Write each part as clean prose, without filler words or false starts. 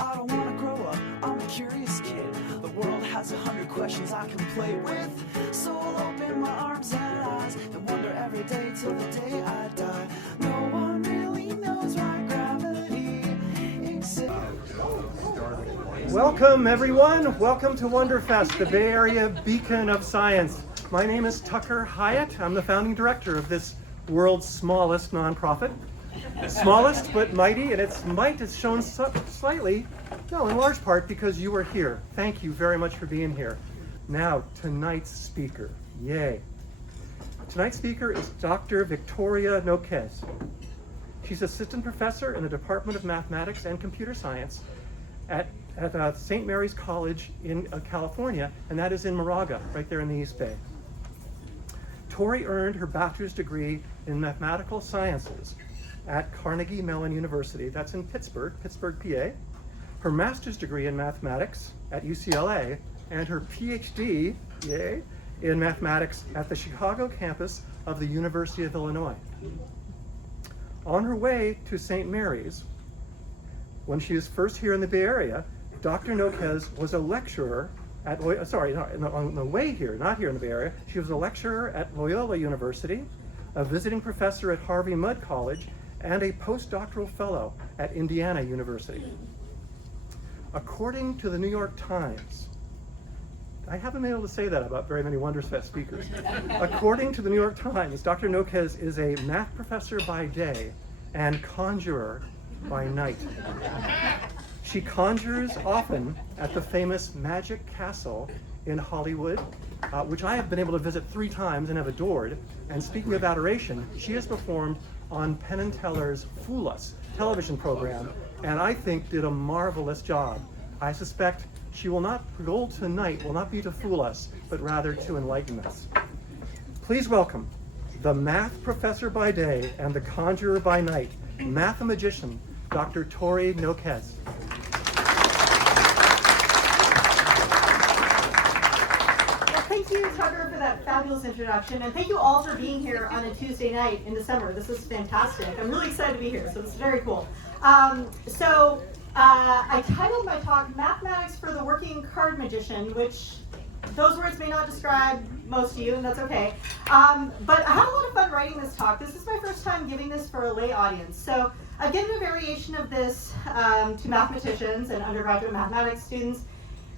I don't wanna grow up, I'm a curious kid. The world has 100 questions I can play with. So I'll open my arms and eyes and wonder every day till the day I die. No one really knows why gravity exists. Welcome everyone, welcome to Wonderfest, the Bay Area beacon of science. My name is Tucker Hiatt. I'm the founding director of this world's smallest nonprofit. Smallest but mighty, and its might is shown slightly, in large part because you are here. Thank you very much for being here. Now, tonight's speaker, yay. Tonight's speaker is Dr. Victoria Noquez. She's assistant professor in the Department of Mathematics and Computer Science at St. Mary's College in California, and that is in Moraga, right there in the East Bay. Tori earned her bachelor's degree in mathematical sciences at Carnegie Mellon University, that's in Pittsburgh, PA, her master's degree in mathematics at UCLA, and her PhD, yay, in mathematics at the Chicago campus of the University of Illinois. On her way to St. Mary's, when she was first here in the Bay Area, Dr. Noquez was a lecturer at, on the way here, not here in the Bay Area, she was a lecturer at Loyola University, a visiting professor at Harvey Mudd College, and a postdoctoral fellow at Indiana University. According to the New York Times, I haven't been able to say that about very many Wonderfest speakers. According to the New York Times, Dr. Noquez is a math professor by day and conjurer by night. She conjures often at the famous Magic Castle in Hollywood, which I have been able to visit 3 times and have adored. And speaking of adoration, she has performed on Penn Teller's Fool Us television program, and I think did a marvelous job. I suspect she will not, her goal tonight will not be to fool us, but rather to enlighten us. Please welcome the math professor by day and the conjurer by night, mathemagician, Dr. Tori Noquez. Thank you, Tucker, for that fabulous introduction, and thank you all for being here on a Tuesday night in December. This is fantastic. I'm really excited to be here, so this is very cool. I titled my talk Mathematics for the Working Card Magician, which those words may not describe most of you, and that's okay. But I had a lot of fun writing this talk. This is my first time giving this for a lay audience. So I've given a variation of this to mathematicians and undergraduate mathematics students,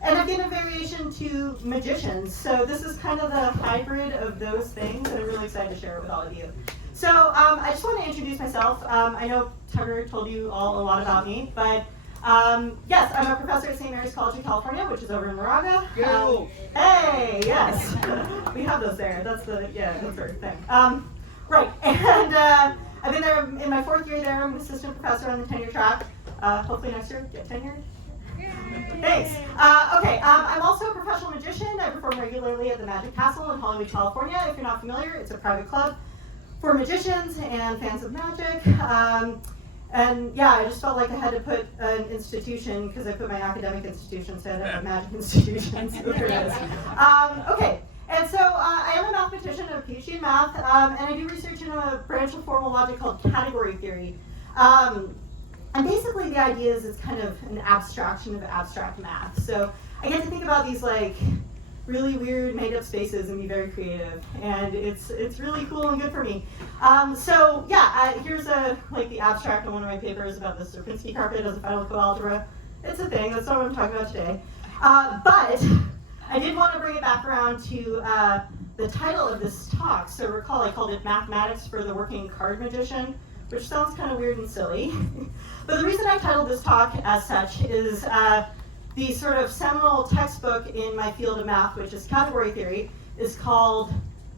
and I've given a variation to magicians. So this is kind of the hybrid of those things, and I'm really excited to share it with all of you. So I just want to introduce myself. I know Tucker told you all a lot about me, but yes, I'm a professor at St. Mary's College in California, which is over in Moraga. Hey, yes, we have those there. That's the, that's our thing. Right, and I've been there in my 4th year there. I'm an assistant professor on the tenure track. Hopefully next year, get tenured. Thanks. I'm also a professional magician. I perform regularly at the Magic Castle in Hollywood, California. If you're not familiar, it's a private club for magicians and fans of magic. And yeah, I just felt like I had to put an institution, because I put my academic institution instead of magic institutions. So there it is. And so I am a mathematician, I have a PhD in math, and I do research in a branch of formal logic called category theory. And basically the idea is it's kind of an abstraction of abstract math. So I get to think about these like really weird made up spaces and be very creative. And it's really cool and good for me. Here's the abstract on one of my papers about the Sierpinski carpet as a final coalgebra. It's a thing, that's not what I'm talking about today. But I did want to bring it back around to the title of this talk. So recall I called it Mathematics for the Working Card Magician, which sounds kind of weird and silly. But the reason I titled this talk as such is the sort of seminal textbook in my field of math, which is category theory, is called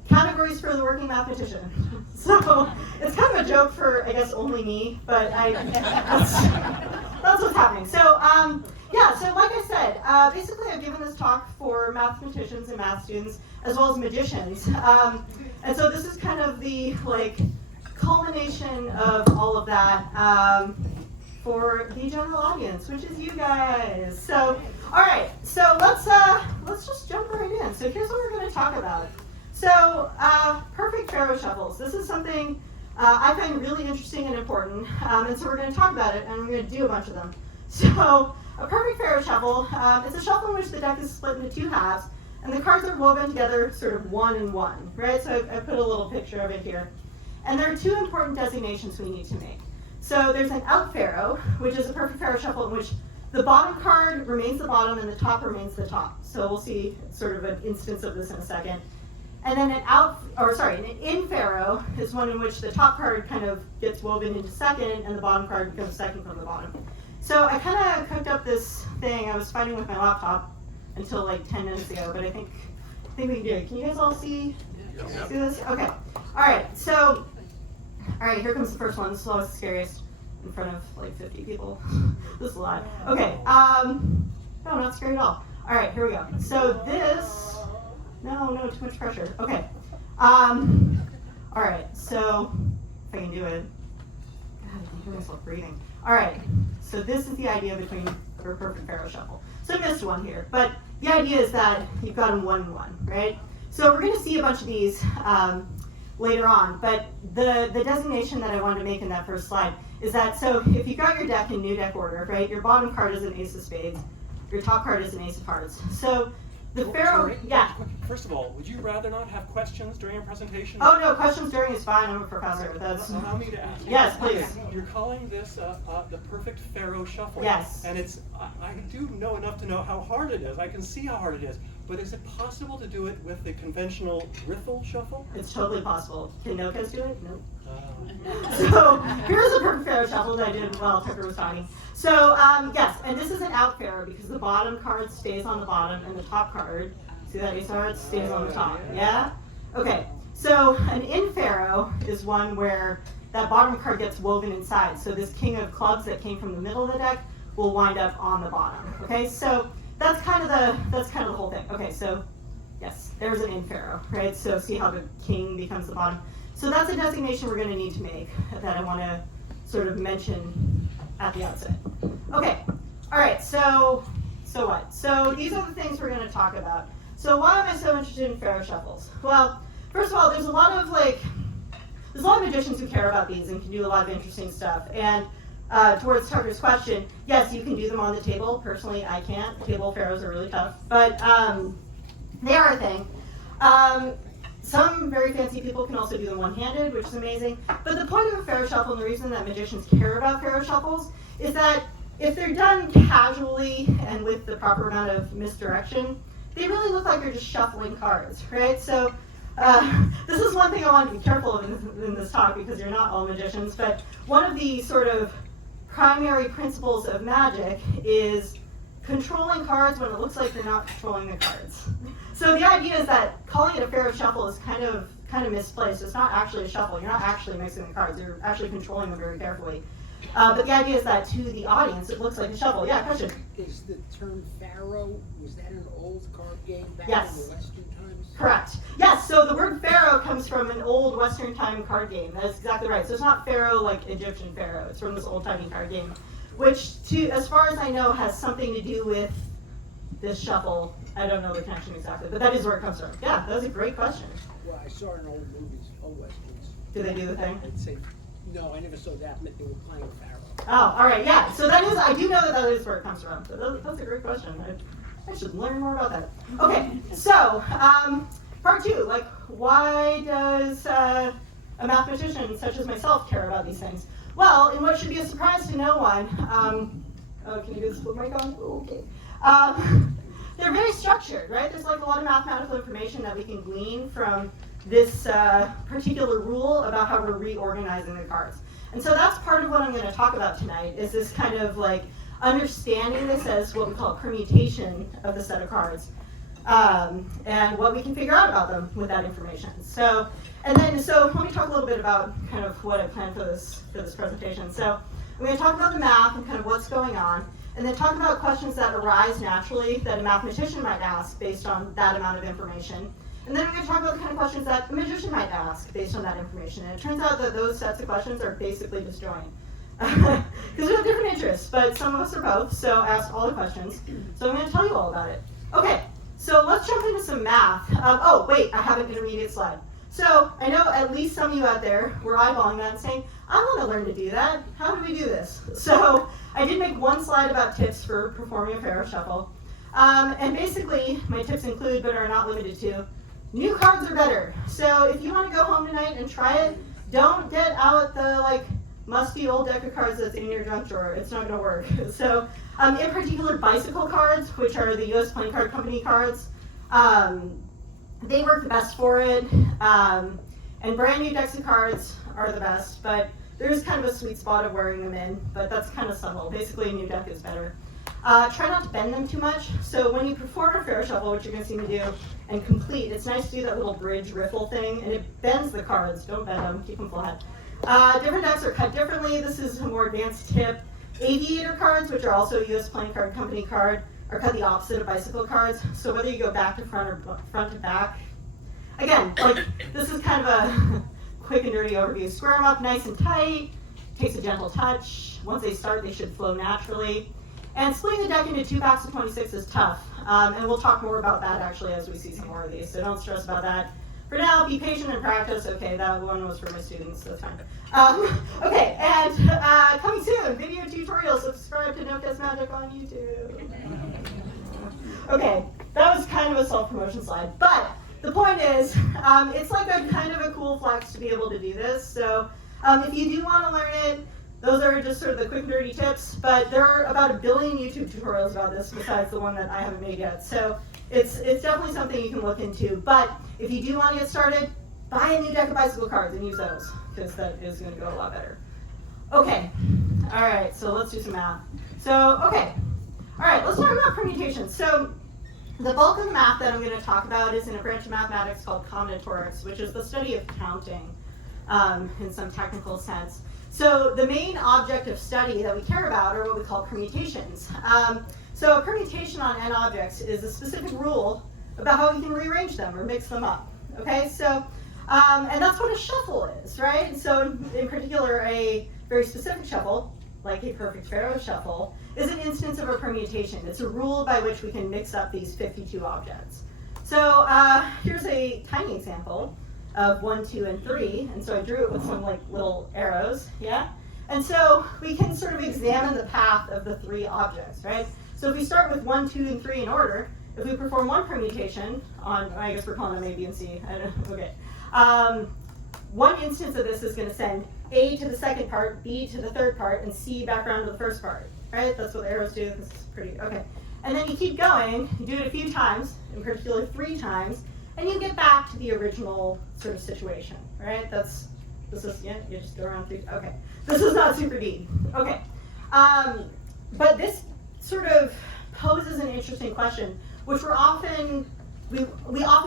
Categories for the Working Mathematician. So it's kind of a joke for, I guess, only me, but that's what's happening. So like I said, basically I've given this talk for mathematicians and math students, as well as magicians. And so this is kind of the culmination of all of that for the general audience, which is you guys. So, all right, so let's just jump right in. So here's what we're going to talk about. So, perfect Faro shuffles. This is something I find really interesting and important, and so we're going to talk about it, and we're going to do a bunch of them. So, a perfect Pharaoh shuffle is a shuffle in which the deck is split into two halves, and the cards are woven together sort of one and one, right? So I put a little picture of it here. And there are two important designations we need to make. So there's an out Pharaoh, which is a perfect Pharaoh shuffle in which the bottom card remains the bottom and the top remains the top. So we'll see sort of an instance of this in a second. And then an in Pharaoh is one in which the top card kind of gets woven into second and the bottom card becomes second from the bottom. So I kind of cooked up this thing. I was fighting with my laptop until like 10 minutes ago, but I think we can do it. Can you guys all see this? Okay. All right. So, all right, here comes the first one. This is always the scariest in front of like 50 people. This is a lot. Okay. No, not scary at all. All right, here we go. So this, no, too much pressure. Okay. All right, so if I can do it. God, I can hear myself breathing. All right, so this is the idea between a perfect Pharaoh shuffle. So I missed one here, but the idea is that you've got them 1-1, right? So we're going to see a bunch of these later on, but the designation that I wanted to make in that first slide is that, so if you got your deck in new deck order, right, your bottom card is an ace of spades, your top card is an ace of hearts. So the Pharaoh, Tori, yeah. First of all, would you rather not have questions during a presentation? Oh no, questions during is fine. I'm a professor. That's Allow me to ask. Yes, please. You're calling this the perfect Pharaoh shuffle. Yes. And it's I do know enough to know how hard it is. I can see how hard it is. But is it possible to do it with the conventional riffle shuffle? It's totally possible. Can Noquez do it? Nope. Oh. So here's a perfect Pharaoh shuffle that I did while Tucker was talking. So yes, and this is an out Pharaoh because the bottom card stays on the bottom and the top card, see that ace of hearts, stays on the top. Yeah? Okay. So an in Pharaoh is one where that bottom card gets woven inside. So this king of clubs that came from the middle of the deck will wind up on the bottom. Okay, so that's kind of the whole thing. Okay, so yes, there's an in Pharaoh, right? So see how the king becomes the bottom. So that's a designation we're going to need to make that I want to sort of mention at the outset. Okay, all right, so what? So these are the things we're going to talk about. So why am I so interested in Pharaoh shuffles? Well, first of all, there's a lot of magicians who care about these and can do a lot of interesting stuff. And towards Tucker's question, yes, you can do them on the table. Personally, I can't. Table pharaohs are really tough, but they are a thing. Some very fancy people can also do them one-handed, which is amazing. But the point of a Pharaoh shuffle, and the reason that magicians care about Pharaoh shuffles, is that if they're done casually and with the proper amount of misdirection, they really look like you're just shuffling cards, right? So this is one thing I want to be careful of in this talk, because you're not all magicians, but one of the sort of primary principles of magic is controlling cards when it looks like you're not controlling the cards. So the idea is that calling it a Pharaoh shuffle is kind of misplaced. It's not actually a shuffle. You're not actually mixing the cards. You're actually controlling them very carefully. But the idea is that to the audience, it looks like a shuffle. Yeah, question? Is the term Pharaoh, was that an old card game back in Yes. the Western times? Correct. Yes, so the word Pharaoh comes from an old Western time card game. That's exactly right. So it's not Pharaoh like Egyptian Pharaoh. It's from this old-timey card game, which, as far as I know, has something to do with this shuffle. I don't know the connection exactly, but that is where it comes from. Yeah, that was a great question. Well, I saw in old movies, old Westerns. Do they do the thing? I'd say, no, I never saw that, but they were playing Pharaoh. Oh, all right, yeah. So that is, I do know that is where it comes from. So that's a great question. I should learn more about that. Okay, so part two, like, why does a mathematician such as myself care about these things? Well, in what should be a surprise to no one, can you do this with mic on? Okay. They're very structured, right? There's like a lot of mathematical information that we can glean from this particular rule about how we're reorganizing the cards. And so that's part of what I'm going to talk about tonight, is this kind of like understanding this as what we call a permutation of the set of cards, and what we can figure out about them with that information. So let me talk a little bit about kind of what I planned for this presentation. So I'm going to talk about the math and kind of what's going on, and then talk about questions that arise naturally that a mathematician might ask based on that amount of information. And then we're going to talk about the kind of questions that a magician might ask based on that information. And it turns out that those sets of questions are basically disjoint. Because we have different interests, but some of us are both, so I asked all the questions. So I'm going to tell you all about it. Okay, so let's jump into some math. Oh, wait, I have an intermediate slide. So I know at least some of you out there were eyeballing that and saying, I want to learn to do that. How do we do this? So I did make one slide about tips for performing a Pharaoh shuffle. And basically, my tips include, but are not limited to, new cards are better. So if you want to go home tonight and try it, don't get out the musty old deck of cards that's in your junk drawer. It's not going to work. So in particular, bicycle cards, which are the U.S. Playing Card Company cards, they work the best for it. And brand new decks of cards are the best, but there's kind of a sweet spot of wearing them in, but that's kind of subtle. Basically, a new deck is better. Try not to bend them too much. So when you perform a Pharaoh shuffle, which you're going to see me do, and complete, it's nice to do that little bridge riffle thing, and it bends the cards. Don't bend them, keep them flat. Different decks are cut differently. This is a more advanced tip. Aviator cards, which are also a U.S. Playing Card Company card, are cut the opposite of bicycle cards. So whether you go back to front or front to back, again, this is kind of a quick and dirty overview. Square them up nice and tight, takes a gentle touch. Once they start, they should flow naturally. And splitting the deck into 2 packs of 26 is tough. And we'll talk more about that actually as we see some more of these, so don't stress about that. For now, be patient and practice. Okay, that one was for my students, so that's fine. Okay, and coming soon, video tutorials. Subscribe to Noquez Magic on YouTube. Okay, that was kind of a self-promotion slide, but the point is, it's like a kind of a cool flex to be able to do this. So if you do want to learn it, those are just sort of the quick and dirty tips, but there are about 1 billion YouTube tutorials about this besides the one that I haven't made yet. So it's definitely something you can look into. But if you do want to get started, buy a new deck of bicycle cards and use those, because that is going to go a lot better. Okay, all right, so let's do some math. So, okay, all right, let's talk about permutations. So the bulk of the math that I'm going to talk about is in a branch of mathematics called combinatorics, which is the study of counting in some technical sense. So the main object of study that we care about are what we call permutations. So a permutation on n objects is a specific rule about how you can rearrange them or mix them up. Okay, so and that's what a shuffle is, right? So in particular, a very specific shuffle, like a perfect Pharaoh shuffle, is an instance of a permutation. It's a rule by which we can mix up these 52 objects. So here's a tiny example of 1, 2, and 3, and so I drew it with some little arrows, yeah? And so we can sort of examine the path of the 3 objects, right? So if we start with 1, 2, and 3 in order, if we perform one permutation on, I guess we're calling them A, B, and C, I don't know, okay. One instance of this is going to send A to the second part, B to the third part, and C back around to the first part, right? That's what arrows do, this is pretty, okay. And then you keep going, you do it a few times, in particular 3 times, and you get back to the original sort of situation, right? This is, yeah, you just go around 3, okay. This is not super deep, okay. But this sort of poses an interesting question, which we often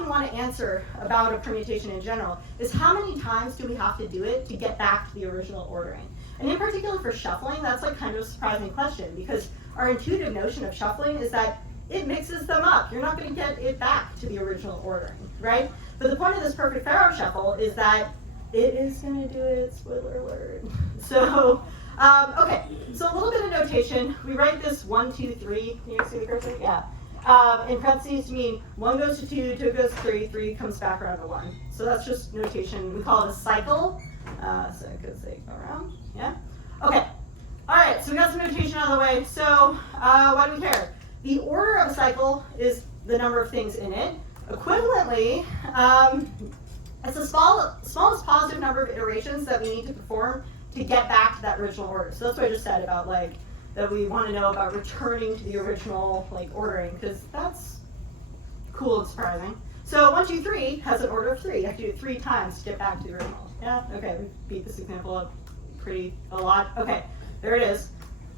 want to answer about a permutation in general, is how many times do we have to do it to get back to the original ordering? And in particular for shuffling, that's kind of a surprising question, because our intuitive notion of shuffling is that it mixes them up. You're not going to get it back to the original ordering, right? But the point of this perfect Pharaoh shuffle is that it is going to do it, spoiler alert. So, okay, so a little bit of notation. We write this 1, 2, 3. Can you see the cursor? Yeah. In parentheses to mean 1 goes to 2, 2 goes to 3, 3 comes back around to 1. So that's just notation. We call it a cycle. So because they go around, yeah? Okay. All right, so we got some notation out of the way. So why do we care? The order of a cycle is the number of things in it. Equivalently, it's the smallest positive number of iterations that we need to perform to get back to that original order. So that's what I just said about that we want to know about returning to the original ordering, because that's cool and surprising. So 1, 2, 3 has an order of 3. You have to do it 3 times to get back to the original. Yeah, okay, we beat this example up a lot. Okay, there it is.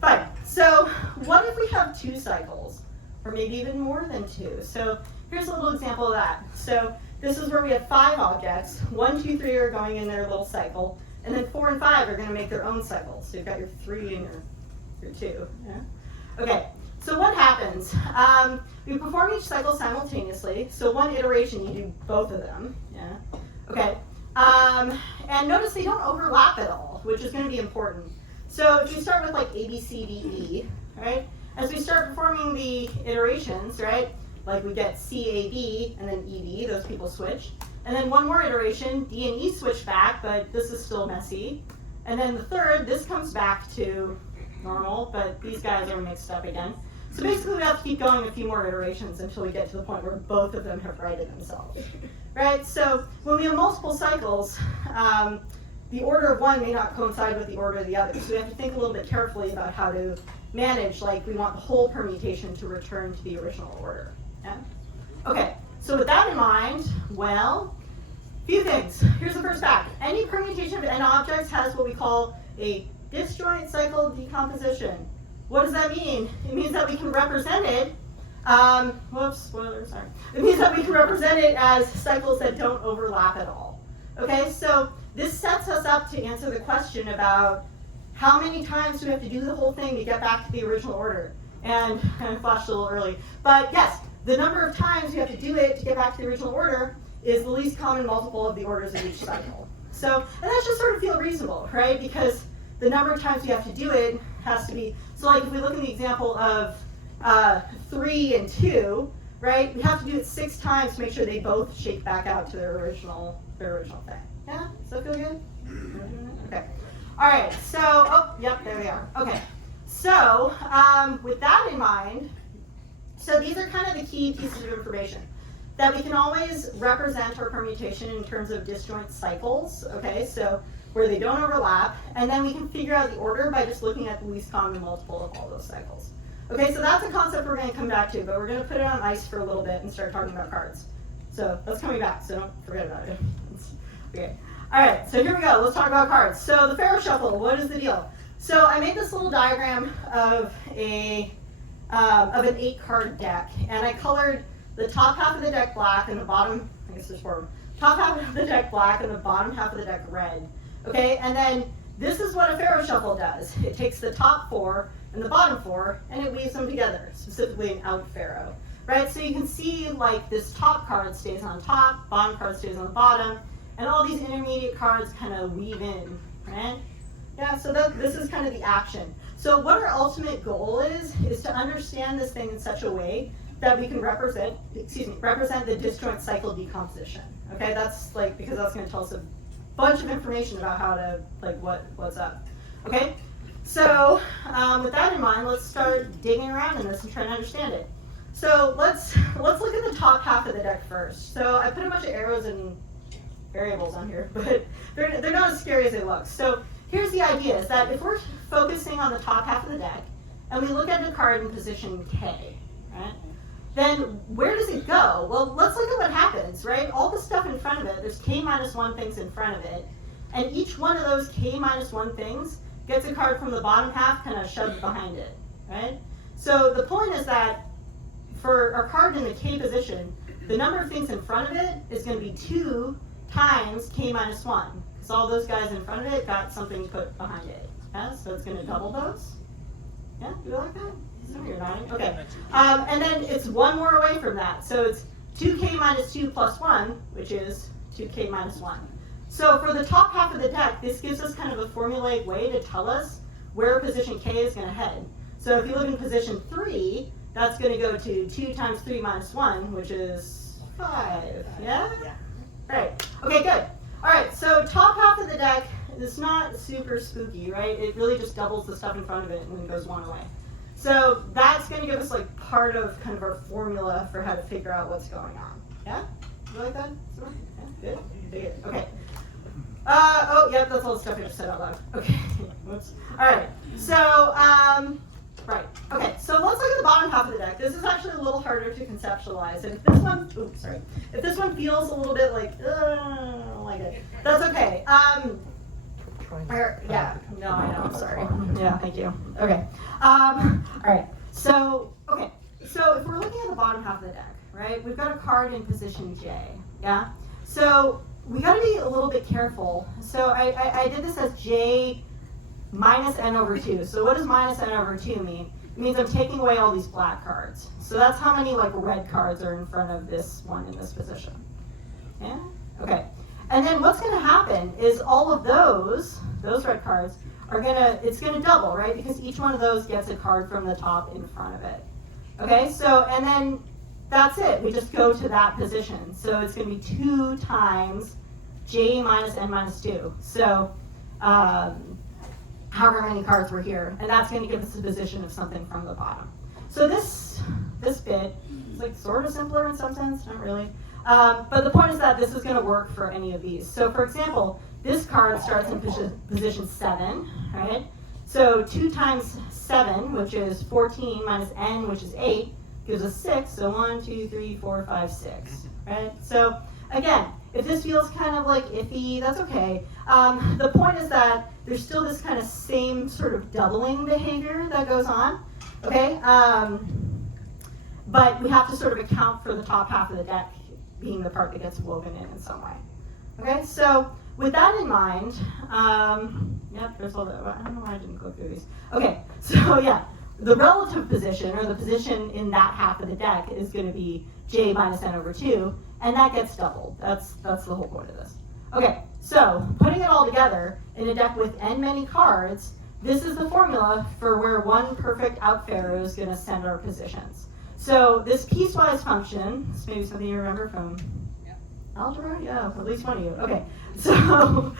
Fine. So what if we have 2 cycles, or maybe even more than 2? So here's a little example of that. So this is where we have 5 objects. 1, 2, 3 are going in their little cycle, and then 4 and 5 are going to make their own cycles. So you've got your 3 and your 2. Yeah? Okay. So what happens? We perform each cycle simultaneously. So one iteration, you do both of them. Yeah. Okay. And notice they don't overlap at all, which is going to be important. So if you start with A, B, C, D, E, right? As we start performing the iterations, right? We get C, A, B, and then E, D, those people switch. And then one more iteration, D and E switch back, but this is still messy. And then the third, this comes back to normal, but these guys are mixed up again. So basically we have to keep going a few more iterations until we get to the point where both of them have righted themselves. Right? So when we have multiple cycles, the order of one may not coincide with the order of the other. So we have to think a little bit carefully about how to manage, like we want the whole permutation to return to the original order. Yeah? Okay, so with that in mind, well, few things. Here's the first fact. Any permutation of n objects has what we call a disjoint cycle decomposition. What does that mean? It means that we can represent it, whoops, spoiler, sorry. It means that we can represent it as cycles that don't overlap at all. Okay, so this sets us up to answer the question about how many times do we have to do the whole thing to get back to the original order? And I flashed a little early, but yes, the number of times you have to do it to get back to the original order is the least common multiple of the orders of each cycle. So, and that should sort of feel reasonable, right? Because the number of times you have to do it has to be, so like if we look at the example of 3 and 2, right? We have to do it 6 times to make sure they both shake back out to their original thing. Yeah, does that feel good? Okay. All right, so, oh, yep, there we are. Okay, so with that in mind, so these are kind of the key pieces of information. That we can always represent our permutation in terms of disjoint cycles, okay, so where they don't overlap, and then we can figure out the order by just looking at the least common multiple of all those cycles. Okay, so that's a concept we're going to come back to, but we're going to put it on ice for a little bit and start talking about cards. So that's coming back, so don't forget about it. Okay. All right, so here we go. Let's talk about cards. So the Pharaoh Shuffle, what is the deal? So I made this little diagram of an 8-card deck, and I colored the top half of the deck black and the bottom, I guess there's 4 of them, top half of the deck black and the bottom half of the deck red. Okay, and then this is what a Pharaoh Shuffle does. It takes the top 4 and the bottom 4 and it weaves them together, specifically an out Pharaoh. Right, so you can see like this top card stays on top, bottom card stays on the bottom, and all these intermediate cards kind of weave in, right? Yeah, so this is kind of the action. So what our ultimate goal is to understand this thing in such a way that we can represent the disjoint cycle decomposition. Okay, that's like, because that's going to tell us a bunch of information about how to, like, what's up. Okay, so with that in mind, let's start digging around in this and trying to understand it. So let's look at the top half of the deck first. So I put a bunch of arrows and variables on here, but they're not as scary as they look. So here's the idea, is that if we're focusing on the top half of the deck, and we look at the card in position K, right? Then where does it go? Well, let's look at what happens, right? All the stuff in front of it, there's K-1 things in front of it, and each one of those K-1 things gets a card from the bottom half kind of shoved behind it, right? So the point is that for our card in the K position, the number of things in front of it is going to be 2 times K-1, because all those guys in front of it got something put behind it. Yeah? So it's going to double those. Yeah, do you like that? Some of you are nodding. Okay. And then it's 1 more away from that. So it's 2K-2 plus 1, which is 2K-1. So for the top half of the deck, this gives us kind of a formulaic way to tell us where position K is going to head. So if you look in position 3, that's going to go to 2 times 3 minus 1, which is 5. Yeah? Yeah. Right. Okay, good. All right, so top half of the deck is not super spooky, right? It really just doubles the stuff in front of it and then goes 1 away. So that's going to give us like part of kind of our formula for how to figure out what's going on. Yeah? You like that? Yeah, good? Good. Okay. Oh, yep, that's all the stuff I just said out loud. Okay. Whoops. All right. So, right. Okay, so let's look at the bottom half of the deck. This is actually a little harder to conceptualize. And if this one, oops, sorry. If this one feels a little bit like, I don't like it, that's okay. Yeah, no, I know, I'm sorry. Yeah, thank you. Okay. All right. So, okay. So if we're looking at the bottom half of the deck, right, we've got a card in position J. Yeah? So we got to be a little bit careful. So I did this as J minus n over 2. So what does minus n over 2 mean? It means I'm taking away all these black cards. So that's how many like red cards are in front of this one in this position. Yeah? Okay. And then what's going to happen is all of those red cards are it's going to double, right? Because each one of those gets a card from the top in front of it. Okay, so, and then that's it. We just go to that position. So it's going to be 2 times j minus n minus 2. So however many cards were here. And that's going to give us the position of something from the bottom. So this bit is like sort of simpler in some sense, not really. But the point is that this is going to work for any of these. So for example, this card starts in position 7, right? So 2 times 7, which is 14, minus n, which is 8, gives us 6. So 1, 2, 3, 4, 5, 6, right? So again, if this feels kind of like iffy, that's okay. The point is that there's still this kind of same sort of doubling behavior that goes on, okay? But we have to sort of account for the top half of the deck being the part that gets woven in some way. Okay, so with that in mind, yep, there's all the, I don't know why I didn't go through these. Okay, so yeah, the relative position, or the position in that half of the deck, is going to be j minus n over 2, and that gets doubled. That's the whole point of this. Okay, so putting it all together in a deck with n many cards, this is the formula for where one perfect out pharaoh is going to send our positions. So this piecewise function, this may be something you remember from algebra? Yeah, at least one of you. Okay, so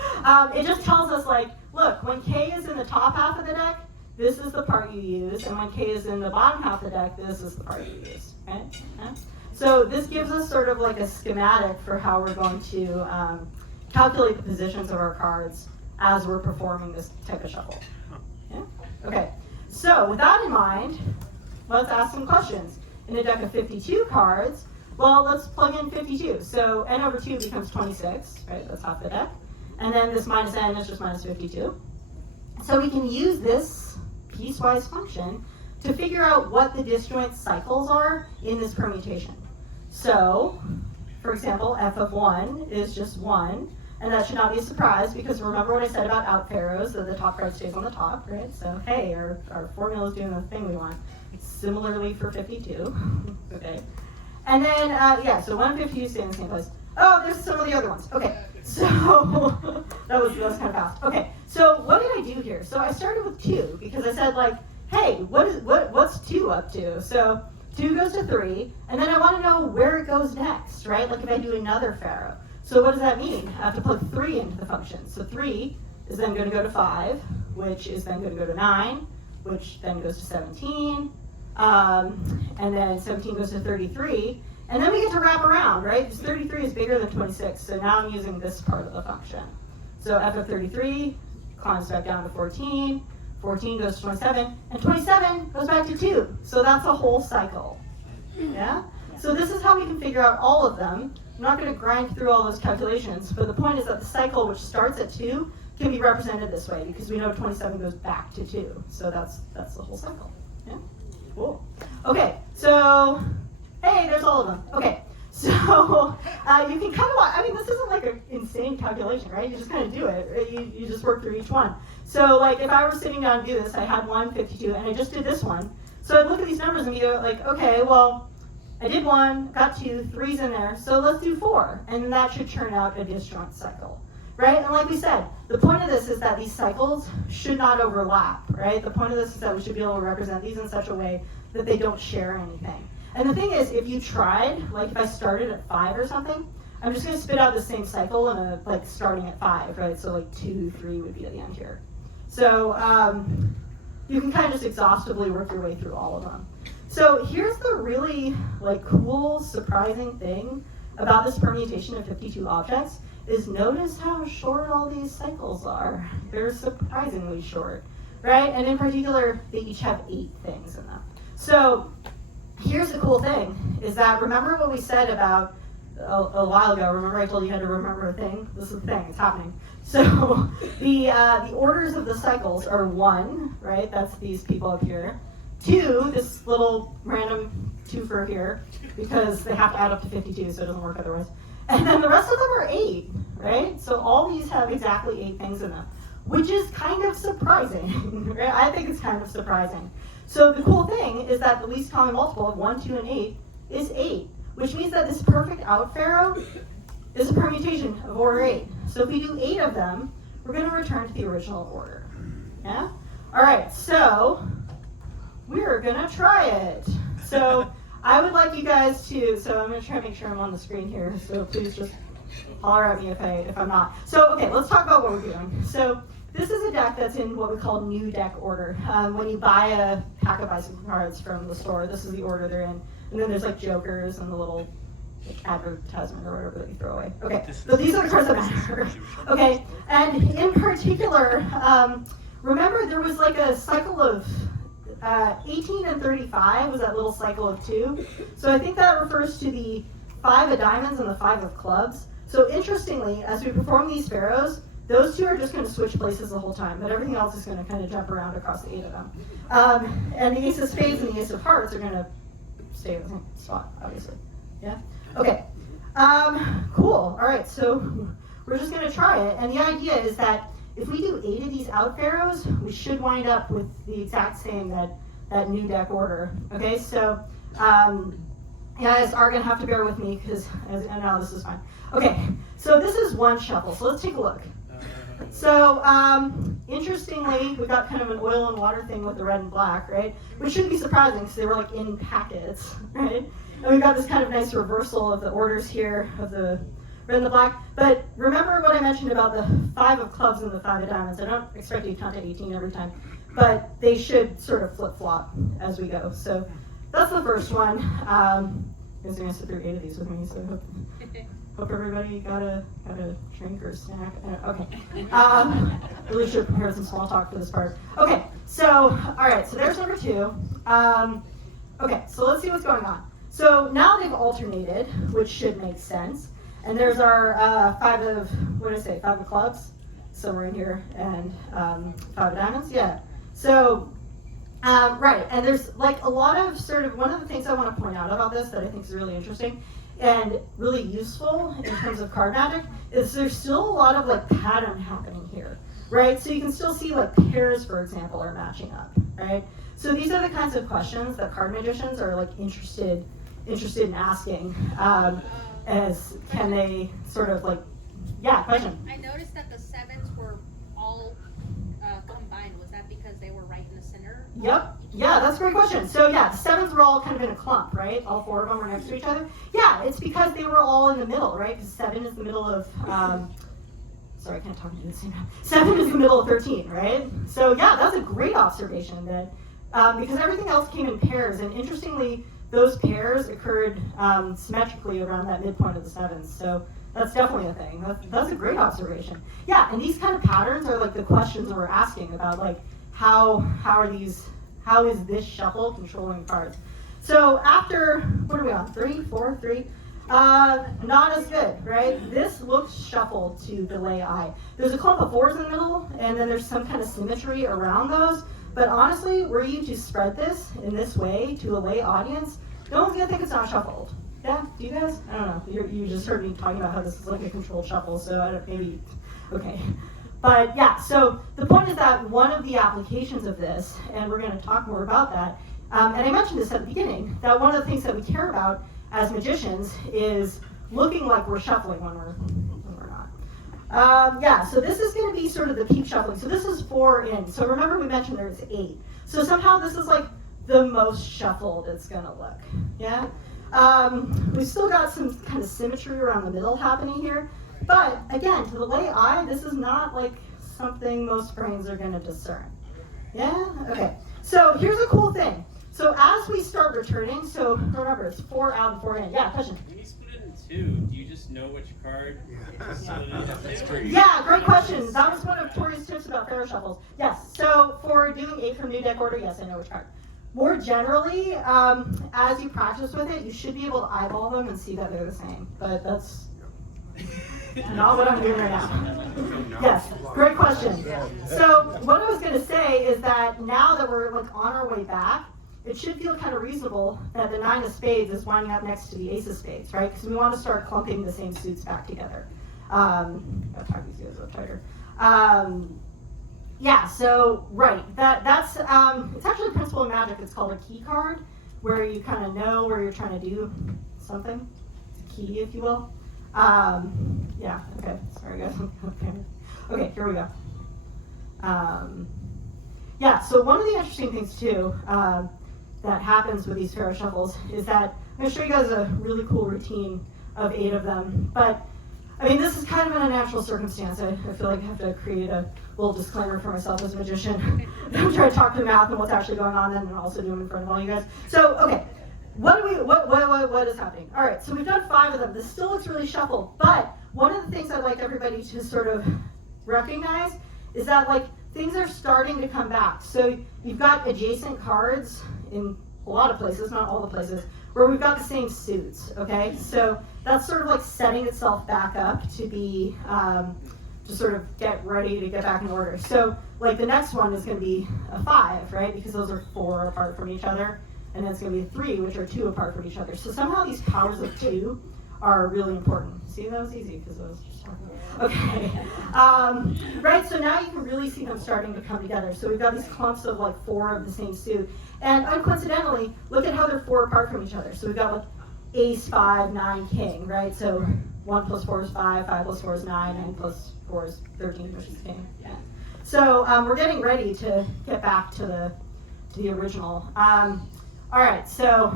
it just tells us, like, look, when k is in the top half of the deck, this is the part you use, and when k is in the bottom half of the deck, this is the part you use, right? Yeah. So this gives us sort of like a schematic for how we're going to calculate the positions of our cards as we're performing this type of shuffle. Yeah? Okay, so with that in mind, let's ask some questions. In a deck of 52 cards, well, let's plug in 52. So n over 2 becomes 26, right? That's half the deck. And then this minus n is just minus 52. So we can use this piecewise function to figure out what the disjoint cycles are in this permutation. So, for example, f of 1 is just 1. And that should not be a surprise, because remember what I said about out pharaohs, that the top card stays on the top, right? So, hey, our formula is doing the thing we want. Similarly for 52, okay? And then, yeah, so 152 stay in the same place. Oh, there's some of the other ones. Okay, so that was kind of fast. Okay, so what did I do here? So I started with 2, because I said, like, hey, what's 2 up to? So 2 goes to 3, and then I want to know where it goes next, right? Like if I do another pharaoh. So what does that mean? I have to plug 3 into the function. So 3 is then going to go to 5, which is then going to go to 9, which then goes to 17, and then 17 goes to 33, and then we get to wrap around, right? Because 33 is bigger than 26, so now I'm using this part of the function. So f of 33 climbs back down to 14, 14 goes to 27, and 27 goes back to 2. So that's a whole cycle, yeah? So this is how we can figure out all of them. I'm not going to grind through all those calculations, but the point is that the cycle, which starts at 2, can be represented this way, because we know 27 goes back to 2. So that's the whole cycle, yeah? Cool. Okay, so, hey, there's all of them. Okay, so you can kind of, I mean, this isn't like an insane calculation, right? You just kind of do it. You just work through each one. So, like, if I were sitting down to do this, I had 1, 52, and I just did this one. So I'd look at these numbers and be like, okay, well, I did 1, got 2, 3's in there, so let's do 4. And that should turn out a disjoint cycle, right? And like we said, the point of this is that these cycles should not overlap, right? The point of this is that we should be able to represent these in such a way that they don't share anything. And the thing is, if you tried, like if I started at 5 or something, I'm just going to spit out the same cycle and like starting at 5, right? So like 2, 3 would be at the end here. So you can kind of just exhaustively work your way through all of them. So here's the really like cool, surprising thing about this permutation of 52 objects is notice how short all these cycles are. They're surprisingly short, right? And in particular, they each have 8 things in them. So here's the cool thing, is that remember what we said about a while ago, remember I told you how to remember a thing? This is the thing, it's happening. So the orders of the cycles are 1, right? That's these people up here. 2, this little random twofer here, because they have to add up to 52, so it doesn't work otherwise. And then the rest of them are 8, right? So all these have exactly 8 things in them, which is kind of surprising, right? I think it's kind of surprising. So the cool thing is that the least common multiple of 1, 2, and 8 is 8, which means that this perfect out pharaoh is a permutation of order 8. So if we do 8 of them, we're going to return to the original order. Yeah? All right, so we're going to try it. So I would like you guys to, so I'm going to try to make sure I'm on the screen here, so please just holler at me if I'm not. So, okay, let's talk about what we're doing. So, this is a deck that's in what we call new deck order. When you buy a pack of bicycle cards from the store, this is the order they're in. And then there's like jokers and the little advertisement or whatever that you throw away. Okay, so these are the cards that matter. Okay, and in particular, remember there was like a cycle of 18 and 35 was that little cycle of 2. So I think that refers to the 5 of diamonds and the 5 of clubs. So interestingly, as we perform these pharaohs, those 2 are just going to switch places the whole time, but everything else is going to kind of jump around across the 8 of them. And the ace of spades and the ace of hearts are going to stay in the same spot, obviously. Yeah? Okay. Cool. All right, so we're just going to try it. And the idea is that if we do 8 of these out pharaohs, we should wind up with the exact same, that new deck order. Okay, so you guys are going to have to bear with me because no, this is fine. Okay, so this is one shuffle, so let's take a look. So, interestingly, we got kind of an oil and water thing with the red and black, right? Which shouldn't be surprising because they were like in packets, right? And we've got this kind of nice reversal of the orders here of the red and the black. But remember what I mentioned about the 5 of clubs and the 5 of diamonds. I don't expect you to count to 18 every time, but they should sort of flip-flop as we go. So that's the first one. You guys are going to sit through 8 of these with me, so hope everybody got a drink or snack. Okay. Really should prepare some small talk for this part. Okay, so, all right, so there's number 2. Okay, so let's see what's going on. So now they've alternated, which should make sense. And there's our 5 of, what did I say, 5 of clubs, somewhere in here, and 5 of diamonds, yeah. So, right, and there's like a lot of sort of, one of the things I want to point out about this that I think is really interesting and really useful in terms of card magic is there's still a lot of like pattern happening here, right? So you can still see like pairs, for example, are matching up, right? So these are the kinds of questions that card magicians are like interested in asking, as can they sort of like, yeah, question. I noticed that the 7s were all combined. Was that because they were right in the center? Yep. Yeah, that's a great question. So yeah, the 7s were all kind of in a clump, right? All 4 of them were next to each other. Yeah, it's because they were all in the middle, right? Because 7 is the middle of, sorry, I can't talk to you at the same time. 7 is the middle of 13, right? So yeah, that's a great observation that, because everything else came in pairs, and interestingly, those pairs occurred symmetrically around that midpoint of the 7s. So that's definitely a thing. That's a great observation. Yeah, and these kind of patterns are like the questions that we're asking about, like how is this shuffle controlling cards? So after, what are we on, 3, 4, 3? Not as good, right? This looks shuffled to the lay eye. There's a clump of 4s in the middle, and then there's some kind of symmetry around those. But honestly, were you to spread this in this way to a lay audience, no one's gonna think it's not shuffled. Yeah, do you guys? I don't know. You just heard me talking about how this is like a controlled shuffle, so I don't, maybe, okay. But yeah, so the point is that one of the applications of this, and we're gonna talk more about that, and I mentioned this at the beginning, that one of the things that we care about as magicians is looking like we're shuffling when we're not. Yeah, so this is going to be sort of the peep shuffling. So this is 4 in. So remember we mentioned there's 8. So somehow this is like the most shuffled it's going to look. Yeah? We've still got some kind of symmetry around the middle happening here. But again, to the lay eye, this is not like something most brains are going to discern. Yeah? Okay. So here's a cool thing. So as we start returning, so remember it's 4 out and 4 in. Yeah, question. When you split it in 2, do you just know which card? Yeah, great question. That was one of Tori's tips about pharaoh shuffles. Yes, so for doing 8 from new deck order, yes, I know which card. More generally, as you practice with it, you should be able to eyeball them and see that they're the same. But that's not what I'm doing right now. Yes, great question. So what I was going to say is that now that we're like on our way back, it should feel kind of reasonable that the 9 of spades is winding up next to the ace of spades, right? Because we want to start clumping the same suits back together. I'll talk these guys a little tighter. Yeah, so right, that's it's actually a principle of magic. It's called a key card, where you kind of know where you're trying to do something. It's a key, if you will. Yeah, okay, sorry guys. Okay, here we go. Yeah, so one of the interesting things too, that happens with these pharaoh shuffles is that I'm going to show you guys a really cool routine of 8 of them. But I mean, this is kind of an unnatural circumstance. I feel like I have to create a little disclaimer for myself as a magician. I'm trying to talk through math and what's actually going on, and also do them in front of all you guys. So, okay, what is happening? All right, so we've done 5 of them. This still looks really shuffled, but one of the things I'd like everybody to sort of recognize is that like things are starting to come back. So you've got adjacent cards in a lot of places, not all the places, where we've got the same suits, okay? So that's sort of like setting itself back up to be, to sort of get ready to get back in order. So like the next one is gonna be a 5, right? Because those are 4 apart from each other. And then it's gonna be a 3, which are 2 apart from each other. So somehow these powers of 2 are really important. See, that was easy because I was just talking. Okay, right, so now you can really see them starting to come together. So we've got these clumps of like 4 of the same suit. And uncoincidentally, look at how they're 4 apart from each other. So we've got like ace, 5, 9, king, right? So 1 plus 4 is 5, 5 plus 4 is 9, 9 plus 4 is 13, which is king. Yeah. So we're getting ready to get back to the original. All right, so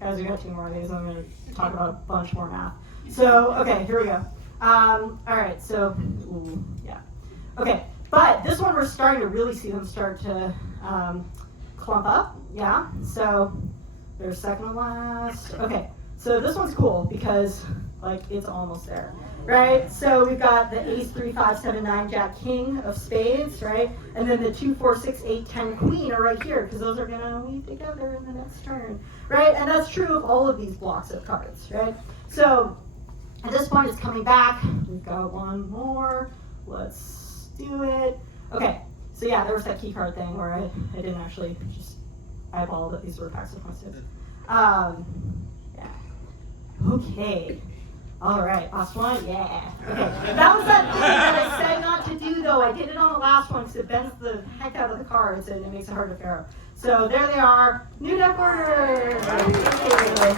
guys, we got 2 more of these. I'm going to talk about a bunch more math. So, okay, here we go. All right, so, yeah. Okay, but this one we're starting to really see them start to clump up, yeah? So, there's second to last. Okay, so this one's cool because, like, it's almost there, right? So we've got the ace, 3, 5, 7, 9, jack, king of spades, right? And then the 2, 4, 6, 8, 10, queen are right here because those are going to weave together in the next turn, right? And that's true of all of these blocks of cards, right? So at this point, it's coming back. We've got 1 more. Let's do it. Okay, so yeah, there was that key card thing where I didn't actually just eyeball that these were packs of points. Yeah. Okay. All right, last one, yeah. Okay, that was that thing that I said not to do, though. I did it on the last one because it bends the heck out of the cards and it makes it hard to pharaoh. So there they are, new deck order. Okay.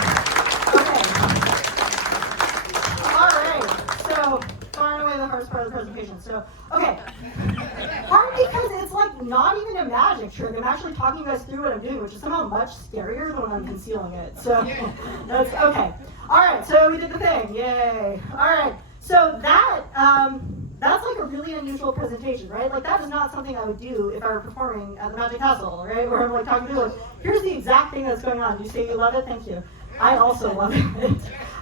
All right, so far and away the hardest part of the presentation. So, okay. Hard because it's like not even a magic trick. I'm actually talking you guys through what I'm doing, which is somehow much scarier than when I'm concealing it. So that's okay. All right, so we did the thing, yay. All right, so that's like a really unusual presentation, right? Like that is not something I would do if I were performing at the Magic Castle, right? Where I'm like talking through like, here's the exact thing that's going on. You say you love it? Thank you. I also love it.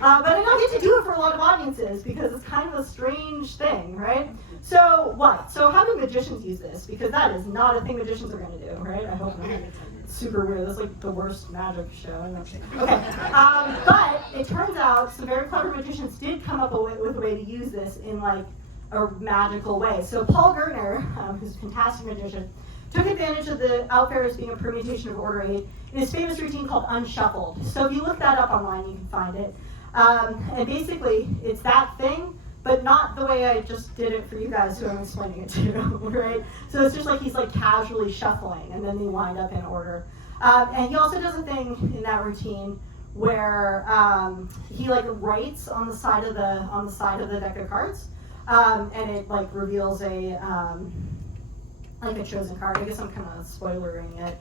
But I don't get to do it for a lot of audiences because it's kind of a strange thing, right? So what? So how do magicians use this? Because that is not a thing magicians are going to do, right? I hope not. It's super weird. That's like the worst magic show. Okay. But it turns out some very clever magicians did come up with a way to use this in like a magical way. So Paul Gertner, who's a fantastic magician, took advantage of the outfares being a permutation of order 8 in his famous routine called Unshuffled. So if you look that up online, you can find it. And basically, it's that thing, but not the way I just did it for you guys who I'm explaining it to, right? So it's just like he's like casually shuffling, and then they wind up in order. And he also does a thing in that routine where he like writes on the side of the deck of cards, and it like reveals a like a chosen card. I guess I'm kind of spoilering it.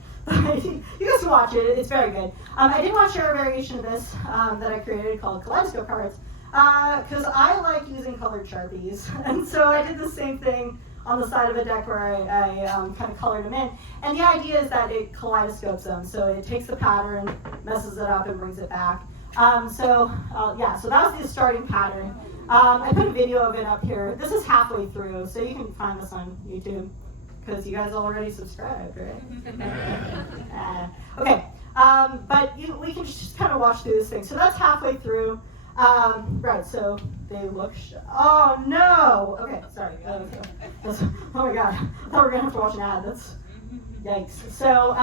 You guys can watch it. It's very good. I did want to share a variation of this that I created called Kaleidoscope cards because I like using colored Sharpies. And so I did the same thing on the side of a deck where I kind of colored them in. And the idea is that it kaleidoscopes them. So it takes the pattern, messes it up, and brings it back. So that was the starting pattern. I put a video of it up here. This is halfway through, so you can find this on YouTube. Because you guys already subscribed, right? Okay, but we can just kind of watch through this thing. So that's halfway through. Right, so they look, oh no! Okay, sorry. Oh my god, I thought we were going to have to watch an ad. That's, yikes. So,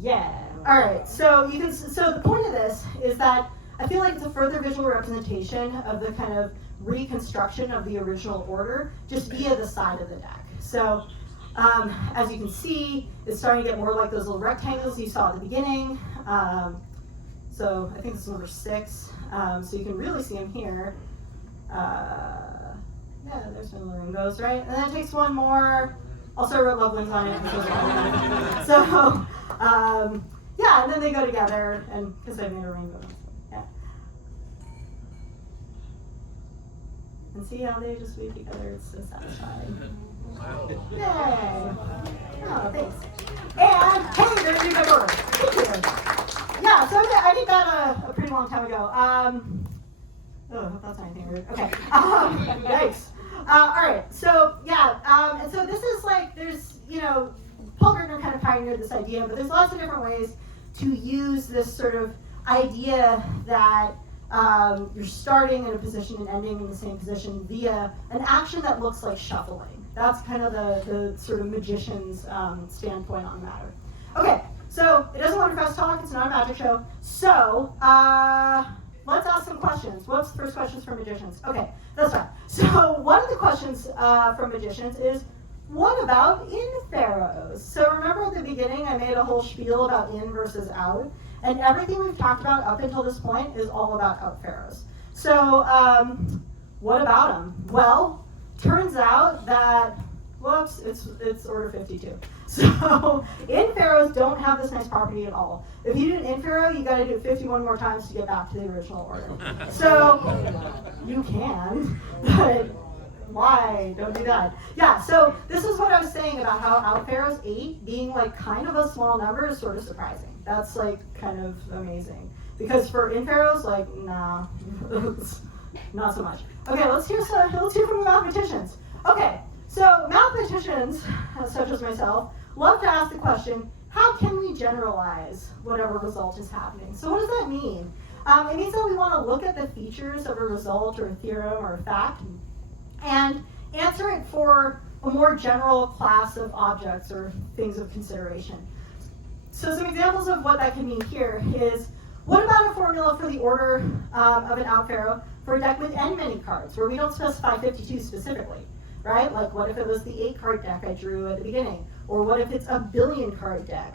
yeah. All right, so the point of this is that I feel like it's a further visual representation of the kind of reconstruction of the original order just via the side of the deck. So as you can see, it's starting to get more like those little rectangles you saw at the beginning. So I think this is number 6. So you can really see them here. Yeah, there's my little rainbows, right? And then it takes one more. Also, I wrote love lines on it. So, Yeah, and then they go together, and because I made a rainbow. Yeah. And see how they just weave together? It's so satisfying. Yay! Oh, thanks. And hey, there's your good order. Thank you. Yeah, so I did that a pretty long time ago. Oh, that's not anything weird. Okay. Yikes. All right. So yeah. And so this is like there's Paul Gertner kind of pioneered this idea, but there's lots of different ways to use this sort of idea that you're starting in a position and ending in the same position via an action that looks like shuffling. That's kind of the sort of magician's standpoint on the matter. Okay, so it is a Wonderfest talk. It's not a magic show. So let's ask some questions. What's the first questions for magicians? Okay, that's fine. So one of the questions from magicians is, what about in pharaohs? So remember at the beginning I made a whole spiel about in versus out, and everything we've talked about up until this point is all about out pharaohs. So what about them? Well, turns out that, whoops, it's order 52. So in pharaohs don't have this nice property at all. If you do an in pharaoh, you got to do it 51 more times to get back to the original order. So you can, but why? Don't do that. Yeah, so this is what I was saying about how out pharaohs 8 being like kind of a small number is sort of surprising. That's like kind of amazing. Because for in pharaohs, like, nah, not so much. Okay, let's hear from the mathematicians. Okay, so mathematicians, such as myself, love to ask the question, how can we generalize whatever result is happening? So what does that mean? It means that we want to look at the features of a result or a theorem or a fact and answer it for a more general class of objects or things of consideration. So some examples of what that can mean here is, what about a formula for the order of an out pharaoh for a deck with n many cards, where we don't specify 52 specifically, right? Like what if it was the 8-card deck I drew at the beginning? Or what if it's a billion-card deck,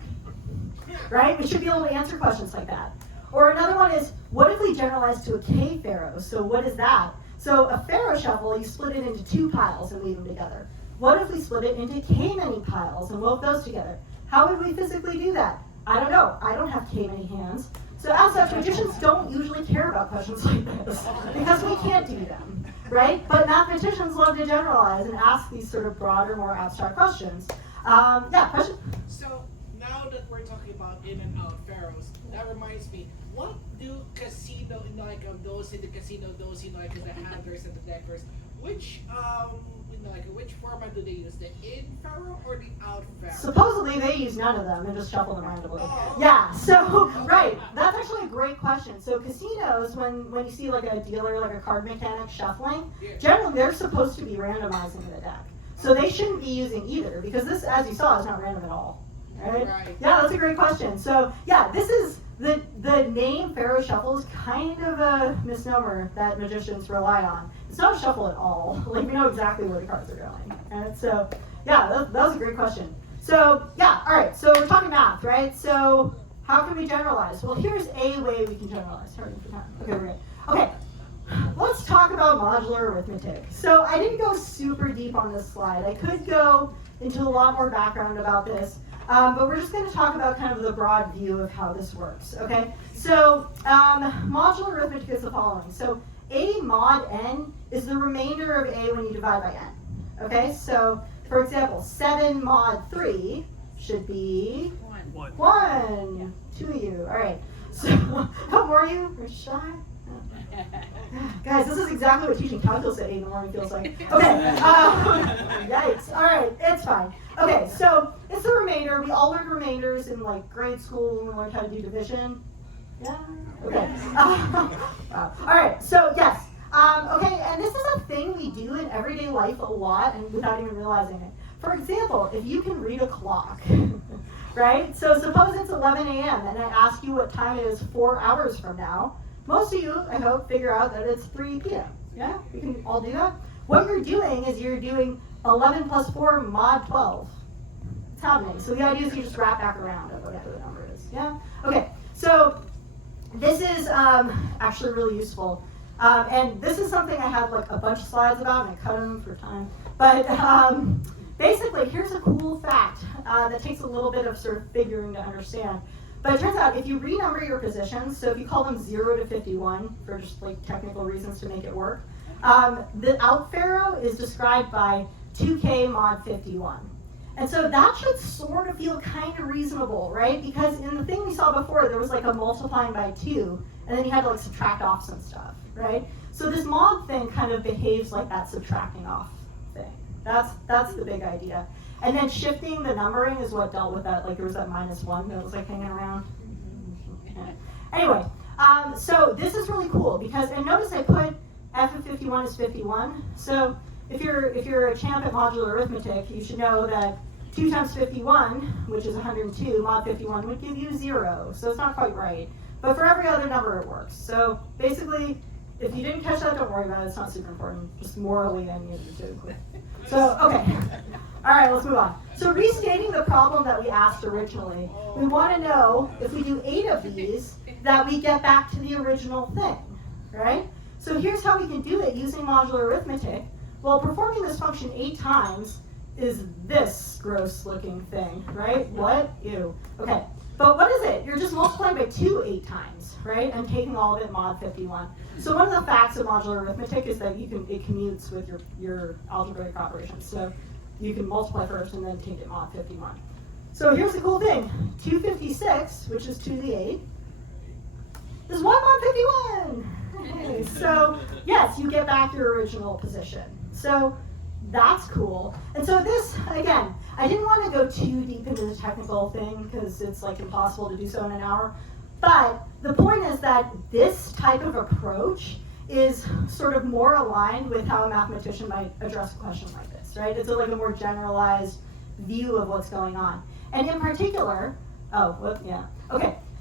right? We should be able to answer questions like that. Or another one is, what if we generalize to a K pharaoh? So what is that? So a pharaoh shuffle, you split it into 2 piles and weave them together. What if we split it into K many piles and wove those together? How would we physically do that? I don't know. I don't have K many hands. So as such, magicians don't usually care about questions like this because we can't do them, right? But mathematicians love to generalize and ask these sort of broader, more abstract questions. Yeah, question? So now that we're talking about in and out pharaohs, that reminds me, what do casino, those in the casino, those like the handlers and the deckers, which which format do they use? The in pharaoh or the out pharaoh? Supposedly they use none of them and just shuffle them randomly. Oh. Yeah, so, right, that's actually a great question. So casinos, when you see like a dealer, like a card mechanic shuffling, generally they're supposed to be randomizing the deck. So they shouldn't be using either, because this, as you saw, is not random at all. Right? Yeah, that's a great question. So yeah, this is, the name Pharaoh Shuffle is kind of a misnomer that magicians rely on. It's not a shuffle at all. Like, we know exactly where the cards are going. And so, yeah, that was a great question. So, yeah, all right, so we're talking math, right? So, how can we generalize? Well, here's a way we can generalize. Sorry for time. Okay, we're good. Okay, let's talk about modular arithmetic. So, I didn't go super deep on this slide. I could go into a lot more background about this. But we're just going to talk about kind of the broad view of how this works, okay? So modular arithmetic is the following. So a mod n is the remainder of a when you divide by n, okay? So for example, 7 mod 3 should be 1. 2 of you, all right. So how more are you? We're shy? Guys, this is exactly what teaching calculus at 8 in the morning feels like. Okay, yikes. All right, it's fine. Okay, so it's the remainder. We all learned remainders in like grade school when we learned how to do division. Yeah? Okay. Wow. All right, so yes. Okay, and this is a thing we do in everyday life a lot and without even realizing it. For example, if you can read a clock, right? So suppose it's 11 a.m. and I ask you what time it is 4 hours from now. Most of you, I hope, figure out that it's 3 p.m. Yeah? We can all do that? What you're doing is you're doing 11 plus 4 mod 12. It's happening. So the idea is you just wrap back around at whatever the number is. Yeah? Okay, so this is actually really useful. And this is something I had like a bunch of slides about, and I cut them for time. But basically, here's a cool fact that takes a little bit of sort of figuring to understand. But it turns out if you renumber your positions, so if you call them 0 to 51, for just like technical reasons to make it work, the out pharaoh is described by 2k mod 51. And so that should sort of feel kind of reasonable, right? Because in the thing we saw before, there was like a multiplying by 2, and then you had to like subtract off some stuff, right? So this mod thing kind of behaves like that subtracting off thing. That's the big idea. And then shifting the numbering is what dealt with that, like there was that -1 that was like hanging around. Anyway, so this is really cool because, and notice I put f of 51 is 51. So if you're a champ at modular arithmetic, you should know that 2 times 51, which is 102, mod 51 would give you 0. So it's not quite right. But for every other number, it works. So basically, if you didn't catch that, don't worry about it. It's not super important. Just morally, then you need to include. So, okay. All right, let's move on. So restating the problem that we asked originally, we want to know if we do 8 of these, that we get back to the original thing, right? So here's how we can do it using modular arithmetic. Well, performing this function 8 times is this gross looking thing, right? What? Ew. Okay, but what is it? You're just multiplying by 2 8 times, right? And taking all of it mod 51. So one of the facts of modular arithmetic is that it commutes with your algebraic operations. So you can multiply first and then take it mod 51. So here's the cool thing. 256, which is 2 to the 8, is 1 mod 51. Okay, so yes, you get back your original position. So that's cool. And so this, again, I didn't want to go too deep into the technical thing because it's like impossible to do so in an hour. But the point is that this type of approach is sort of more aligned with how a mathematician might address a question like this, right? It's like a more generalized view of what's going on. And in particular,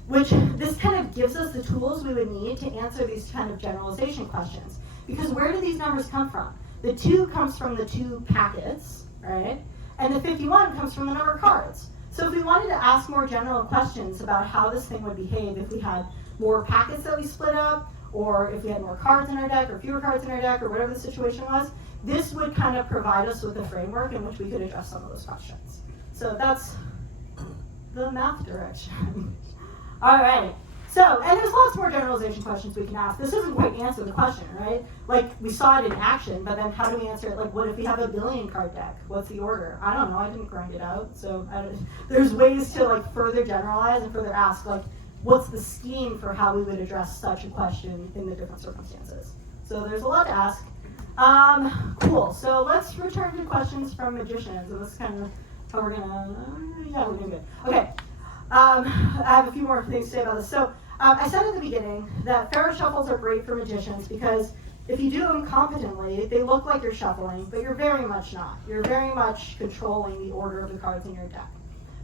which this kind of gives us the tools we would need to answer these kind of generalization questions. Because where do these numbers come from? The 2 comes from the 2 packets, right? And the 51 comes from the number of cards. So if we wanted to ask more general questions about how this thing would behave if we had more packets that we split up, or if we had more cards in our deck, or fewer cards in our deck, or whatever the situation was, this would kind of provide us with a framework in which we could address some of those questions. So that's the math direction. All right. So, and there's lots more generalization questions we can ask. This doesn't quite answer the question, right? Like, we saw it in action, but then how do we answer it? Like, what if we have a billion card deck? What's the order? I don't know. I didn't grind it out. So there's ways to like further generalize and further ask, like, what's the scheme for how we would address such a question in the different circumstances? So there's a lot to ask. Cool. So let's return to questions from magicians. And this is kind of how we're gonna, we're doing good. Okay. I have a few more things to say about this. So I said at the beginning that pharaoh shuffles are great for magicians because if you do them competently, they look like you're shuffling, but you're very much not. You're very much controlling the order of the cards in your deck,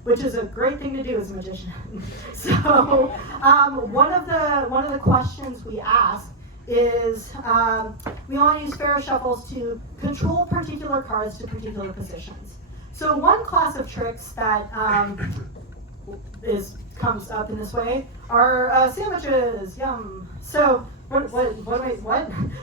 which is a great thing to do as a magician. So one of the questions we ask is we want to use pharaoh shuffles to control particular cards to particular positions. So one class of tricks that comes up in this way are sandwiches. Yum. So what?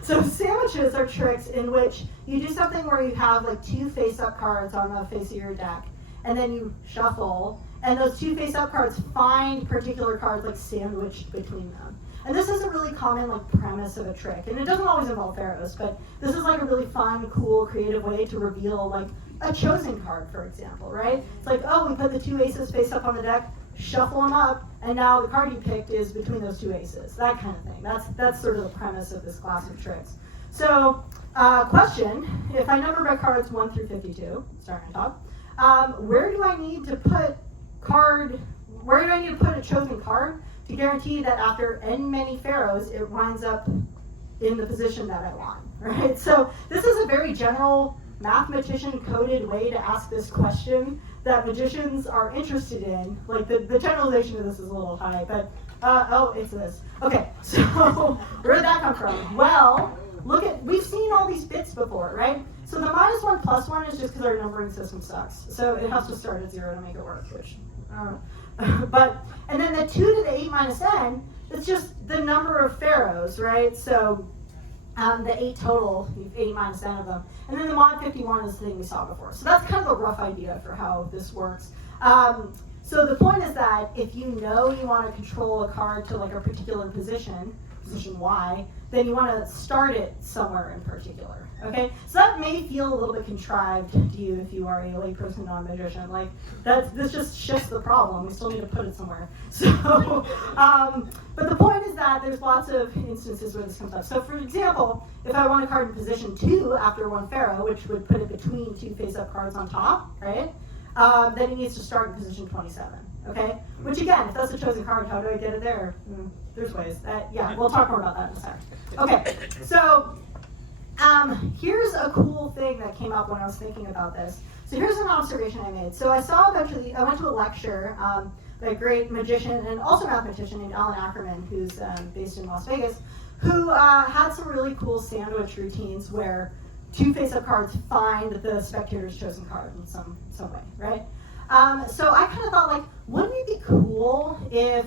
So sandwiches are tricks in which you do something where you have like 2 face-up cards on the face of your deck, and then you shuffle, and those 2 face-up cards find particular cards like sandwiched between them. And this is a really common like premise of a trick, and it doesn't always involve pharaohs, but this is like a really fun, cool, creative way to reveal like a chosen card, for example, right? It's like, oh, we put the 2 aces face up on the deck, shuffle them up, and now the card you picked is between those 2 aces. That kind of thing. That's sort of the premise of this class of tricks. So, question: if I number my cards 1 through 52, starting on top, where do I need to put a chosen card to guarantee that after n many pharaohs, it winds up in the position that I want, right? So this is a very general mathematician-coded way to ask this question that magicians are interested in. Like the generalization of this is a little high, but it's this. Okay, so where did that come from? Well, we've seen all these bits before, right? So the -1 plus 1 is just because our numbering system sucks. So it has to start at 0 to make it work, which and then the 2 to the 8 minus n, it's just the number of pharaohs, right? So The 8 total, you have 80 minus n of them. And then the mod 51 is the thing we saw before. So that's kind of a rough idea for how this works. So the point is that if you know you want to control a card to like a particular position Y, then you want to start it somewhere in particular. Okay? So that may feel a little bit contrived to you if you are a layperson non-magician. Like this just shifts the problem. We still need to put it somewhere. So, but the point is that there's lots of instances where this comes up. So for example, if I want a card in position 2 after 1 pharaoh, which would put it between 2 face-up cards on top, right? Then it needs to start in position 27. Okay? Which again, if that's a chosen card, how do I get it there? There's ways. Yeah, we'll talk more about that in a sec. Okay, so here's a cool thing that came up when I was thinking about this. So here's an observation I made. So I saw I went to a lecture by a great magician and also mathematician named Alan Ackerman, who's based in Las Vegas, who had some really cool sandwich routines where 2 face-up cards find the spectator's chosen card in some way, right? So I kind of thought, like, wouldn't it be cool if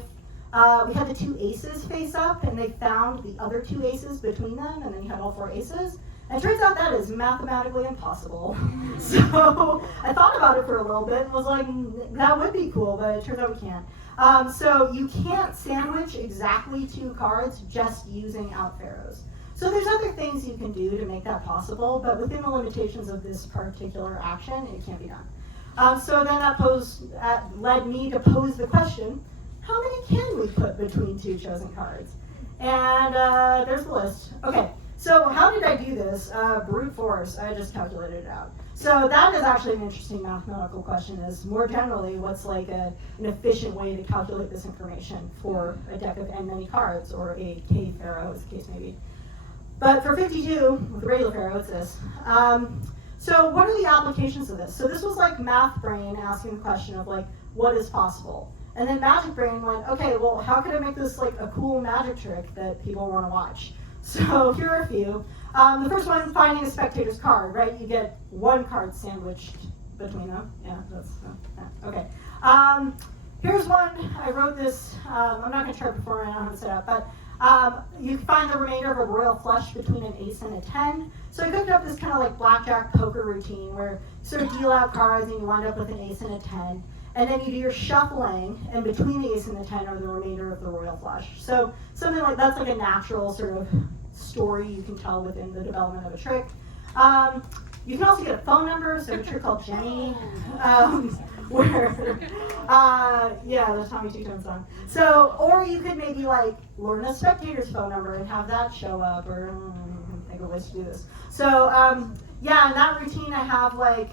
we had the 2 aces face up and they found the other 2 aces between them, and then you had all 4 aces? And it turns out that is mathematically impossible. So I thought about it for a little bit and was like, that would be cool, but it turns out we can't. So you can't sandwich exactly 2 cards just using out pharaohs. So there's other things you can do to make that possible, but within the limitations of this particular action, it can't be done. So then that led me to pose the question, how many can we put between 2 chosen cards? And there's the list. Okay, so how did I do this? Brute force, I just calculated it out. So that is actually an interesting mathematical question, is more generally, what's like an efficient way to calculate this information for a deck of n many cards, or a k pharaoh, as the case may be. But for 52, with regular pharaoh, it's this. So what are the applications of this? So this was like Math Brain asking the question of like, what is possible? And then Magic Brain went, okay, well, how can I make this like a cool magic trick that people want to watch? So here are a few. The first one, finding a spectator's card, right? You get 1 card sandwiched between them. Yeah, that's, okay. Here's one, I wrote this, I'm not gonna try to perform it, I don't know how to set it up, but you can find the remainder of a royal flush between an ace and a 10. So I cooked up this kind of like blackjack poker routine where you sort of deal out cards and you wind up with an ace and a 10. And then you do your shuffling, and between the ace and the 10 are the remainder of the royal flush. So something like that's like a natural sort of story you can tell within the development of a trick. You can also get a phone number, so a trick called Jenny, where, yeah, there's Tommy Two Tones song. So, or you could maybe like learn a spectator's phone number and have that show up, or think of ways to do this. So, yeah, in that routine I have like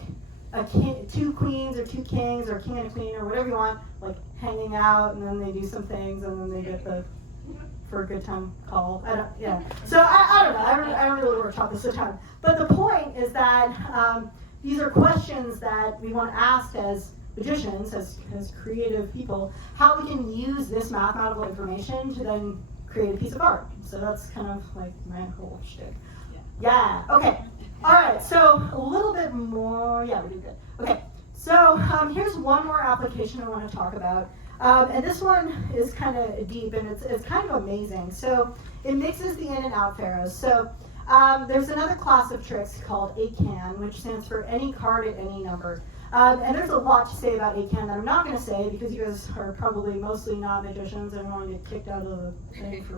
a 2 queens or 2 kings or king and a queen or whatever you want, like hanging out, and then they do some things, and then they get the for a good time call. So I don't know. I don't really workshop this a ton. But the point is that these are questions that we want to ask as magicians, as creative people, how we can use this mathematical information to then create a piece of art. So that's kind of like my whole shtick. Yeah. Okay. All right. So a little bit more. Yeah, we did good. Okay. So here's one more application I want to talk about. And this one is kind of deep, and it's kind of amazing. So it mixes the in and out pharaohs. So there's another class of tricks called ACAN, which stands for any card at any number. And there's a lot to say about ACAN that I'm not going to say because you guys are probably mostly not magicians and want to get kicked out of the thing for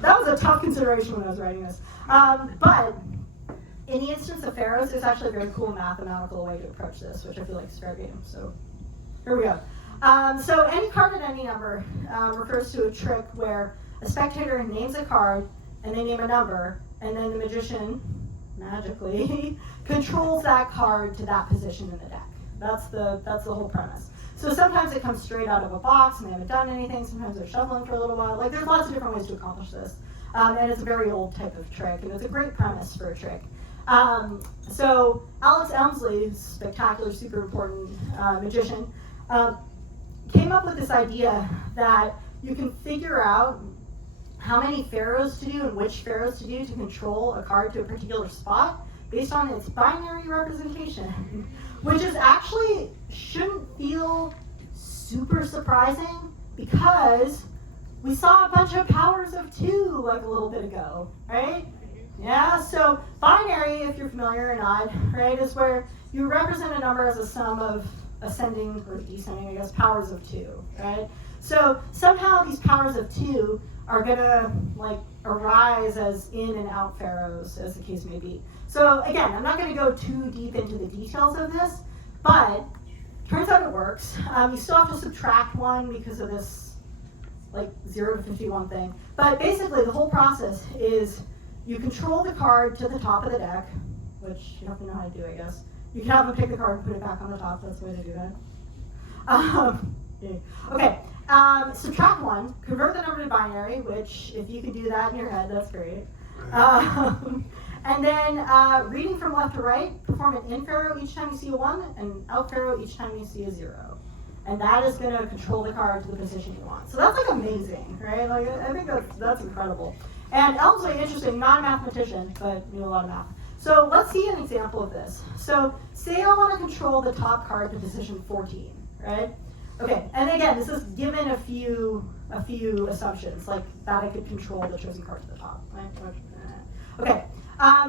that was a tough consideration when I was writing this. But in the instance of pharaohs, there's actually a very cool mathematical way to approach this, which I feel like is fair game. So here we go. So any card at any number refers to a trick where a spectator names a card and they name a number, and then the magician magically controls that card to that position in the deck. That's the whole premise. So sometimes it comes straight out of a box and they haven't done anything. Sometimes they're shuffling for a little while. Like there's lots of different ways to accomplish this. And it's a very old type of trick, and it's a great premise for a trick. So Alex Elmsley, spectacular, super important magician, came up with this idea that you can figure out how many pharaohs to do and which pharaohs to do to control a card to a particular spot based on its binary representation, which is actually shouldn't feel super surprising because we saw a bunch of powers of 2 like a little bit ago, right? Yeah, so binary, if you're familiar or not, right, is where you represent a number as a sum of ascending or descending, I guess, powers of 2, right? So somehow these powers of 2 are gonna like arise as in and out pharaohs, as the case may be. So again, I'm not gonna go too deep into the details of this, but turns out it works. You still have to subtract 1 because of this like 0 to 51 thing. But basically the whole process is you control the card to the top of the deck, which you have to know how to do, I guess. You can have them pick the card and put it back on the top. That's the way to do that. Okay. Subtract 1, convert the number to binary, which if you can do that in your head, that's great. And then reading from left to right, perform an in pharaoh each time you see a 1, and out pharaoh each time you see a 0. And that is going to control the card to the position you want. So that's like amazing, right? Like I think that's incredible. And Elm's really interesting, not a mathematician, but knew a lot of math. So let's see an example of this. So say I want to control the top card to position 14, right? Okay, and again, this is given a few assumptions, like that I could control the chosen card to the top, right? Okay,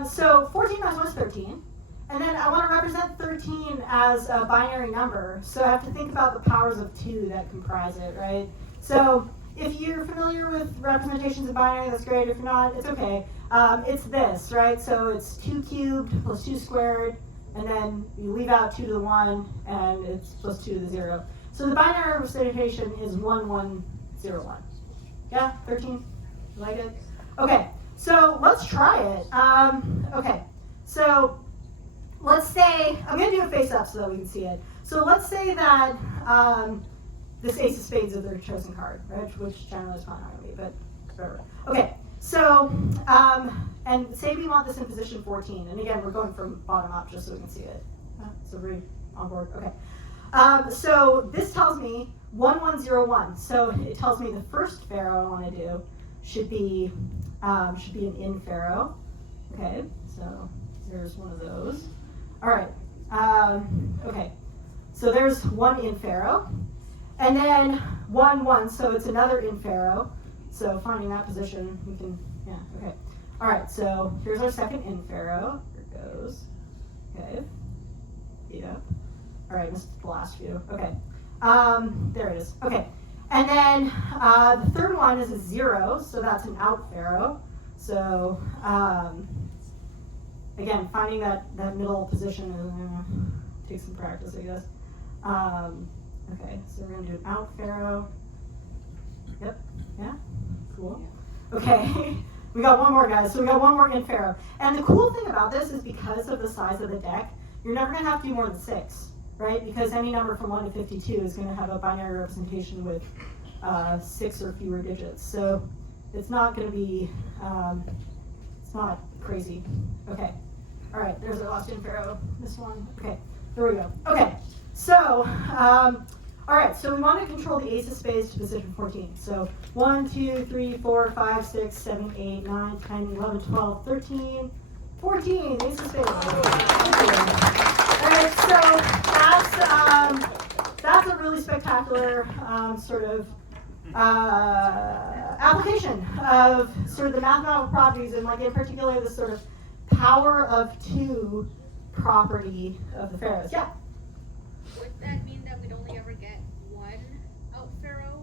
so 14 minus 1 is 13. And then I want to represent 13 as a binary number, so I have to think about the powers of 2 that comprise it, right? So if you're familiar with representations of binary, that's great. If you're not, it's okay. It's this, right? So it's 2 cubed plus 2 squared, and then you leave out 2 to the 1, and it's plus 2 to the 0. So the binary representation is 1, 1, 0, 1. Yeah, 13? You like it? Okay, so let's try it. Okay, so let's say, I'm going to do it face up so that we can see it. So let's say that this ace of spades is their chosen card, right? Which generally is probably not going to be, but whatever. Okay, so, and say we want this in position 14. And again, we're going from bottom up just so we can see it. So we're on board, okay. So this tells me 1101. So it tells me the first pharaoh I want to do should be an in pharaoh. Okay, so there's one of those. All right. Okay. So there's one in pharaoh, and then 1, 1. So it's another in pharaoh. So finding that position, we can. Yeah. Okay. All right. So here's our second in pharaoh. Here it goes. Okay. Yep. All right. This is the last few. Okay. There it is. Okay. And then the third one is a 0. So that's an out pharaoh. So again, finding that middle position is going to take some practice, I guess. Okay, so we're going to do an out pharaoh. Yep, yeah, cool. Okay, we got one more, guys. So we got one more in pharaoh. And the cool thing about this is because of the size of the deck, you're never going to have to do more than 6, right? Because any number from 1 to 52 is going to have a binary representation with 6 or fewer digits. So it's not going to be, it's not crazy. Okay. All right, there's our last in pharaoh. This one. Okay, there we go. Okay, so, all right, so we want to control the ace of spades to position 14. So 1, 2, 3, 4, 5, 6, 7, 8, 9, 10, 11, 12, 13, 14. Ace of spades. All right, so that's a really spectacular sort of application of sort of the mathematical properties, and like in particular this sort of power of 2 property of the pharaohs. Yeah? Would that mean that we'd only ever get one out pharaoh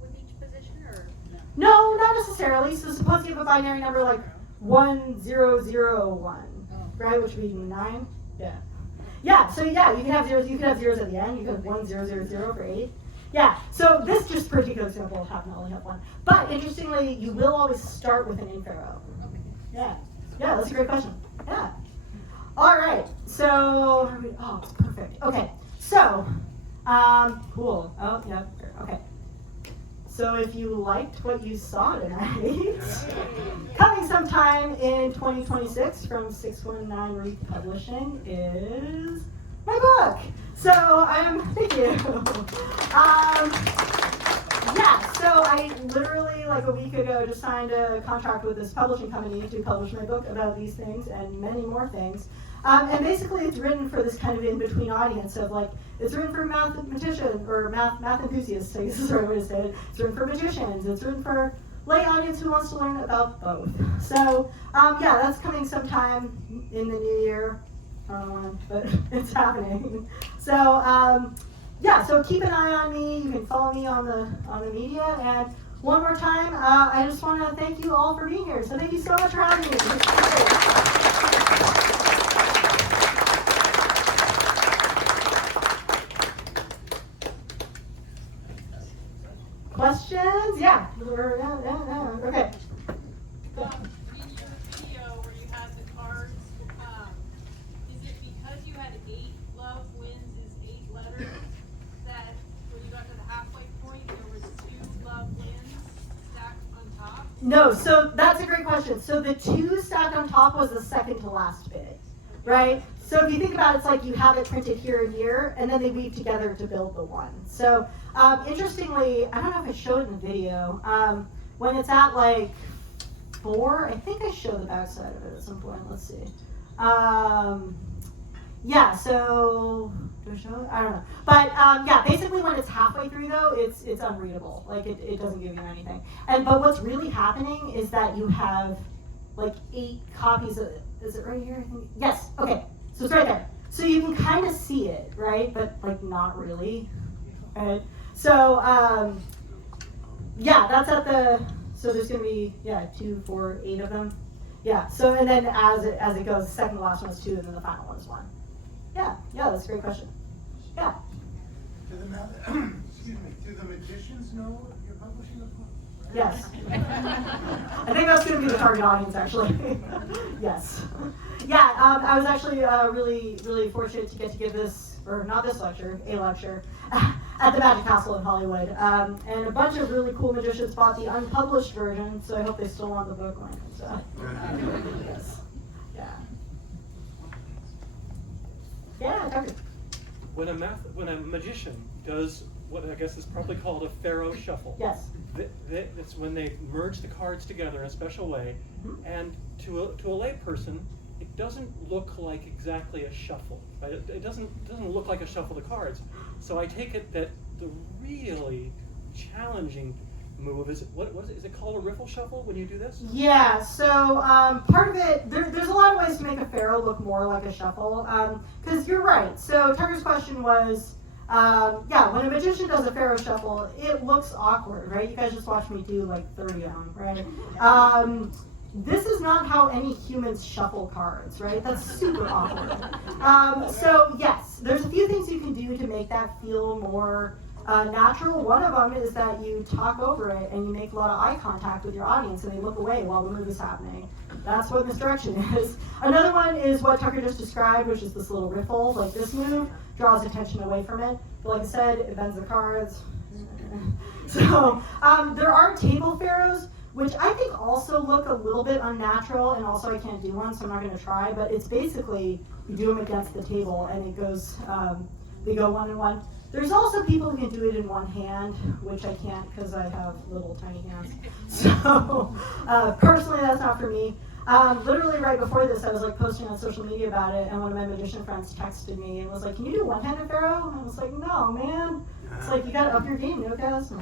with each position, or no? No, not necessarily. So suppose you have a binary number like 1001, right? Which would be 9. Yeah. Yeah. So yeah, you can have zeros. You can have zeros at the end. You can have 1000 for 8. Yeah. So this just particular example will happen to only have 1. But interestingly, you will always start with an in pharaoh. Yeah. Yeah, that's a great question. Yeah. All right. So, oh, it's perfect. Okay. So, cool. Oh, yeah. Okay. So if you liked what you saw tonight, coming sometime in 2026 from 619 Reef Publishing is my book. So thank you. Yeah, so I literally, like a week ago, just signed a contract with this publishing company to publish my book about these things and many more things. And basically it's written for this kind of in-between audience of like, it's written for mathematicians or math enthusiasts, I guess is the right way to say it. It's written for magicians, it's written for lay audience who wants to learn about both. So yeah, that's coming sometime in the new year. I don't know when, but it's happening. So yeah, so keep an eye on me. You can follow me on the media. And one more time, I just want to thank you all for being here. So thank you so much for having me. Questions? Yeah. Okay. Reading your video where you had the cards, is it because you had 8 love wins is 8 letters that when you got to the halfway point there was 2 love wins stacked on top? No, so that's a great question. So the 2 stacked on top was the second to last bit, right? So if you think about it, it's like you have it printed here and here, and then they weave together to build the one. So interestingly, I don't know if I showed it in the video, when it's at like 4, I think I showed the backside of it at some point. Let's see. Yeah, so do I show it? I don't know. But yeah, basically when it's halfway through though, it's unreadable. Like it doesn't give you anything. But what's really happening is that you have like 8 copies of it. Is it right here? I think. Yes. Okay. So it's right there. So you can kind of see it, right? But like not really. Right? So yeah, that's at the. So there's gonna be 2, 4, 8 of them. Yeah. So and then as it goes, the second to last one is 2, and then the final one is 1. Yeah. That's a great question. Yeah. Do the magicians know you're publishing a book? Right? Yes. I think that's going to be the target audience, actually. Yes. Yeah, I was actually really, really fortunate to get to give this, or not this lecture, a lecture, at the Magic Castle in Hollywood. And a bunch of really cool magicians bought the unpublished version, so I hope they still want the book when it comes out. Yes. Yeah. Yeah, Tucker. When a magician does what I guess is probably called a pharaoh shuffle. Yes. It's when they merge the cards together in a special way, and to a layperson, it doesn't look like exactly a shuffle. Right? It doesn't look like a shuffle of the cards. So I take it that the really challenging move is is it called a riffle shuffle when you do this? Yeah, so part of it, there's a lot of ways to make a pharaoh look more like a shuffle, because you're right. So Tucker's question was, when a magician does a pharaoh shuffle, it looks awkward, right? You guys just watched me do like 30 of them, right? This is not how any humans shuffle cards, right? That's super awkward. So yes, there's a few things you can do to make that feel more natural. One of them is that you talk over it and you make a lot of eye contact with your audience and they look away while the move is happening. That's what misdirection is. Another one is what Tucker just described, which is this little riffle. Like this move draws attention away from it. But like I said, it bends the cards. So there are table pharaohs, which I think also look a little bit unnatural, and also I can't do one, so I'm not going to try. But it's basically you do them against the table, and it goes. They go 1 and 1. There's also people who can do it in one hand, which I can't because I have little tiny hands. So personally, that's not for me. Literally right before this, I was like posting on social media about it, and one of my magician friends texted me and was like, "Can you do one-handed pharaoh?" And I was like, "No, man. It's like you got to up your game, Noquez."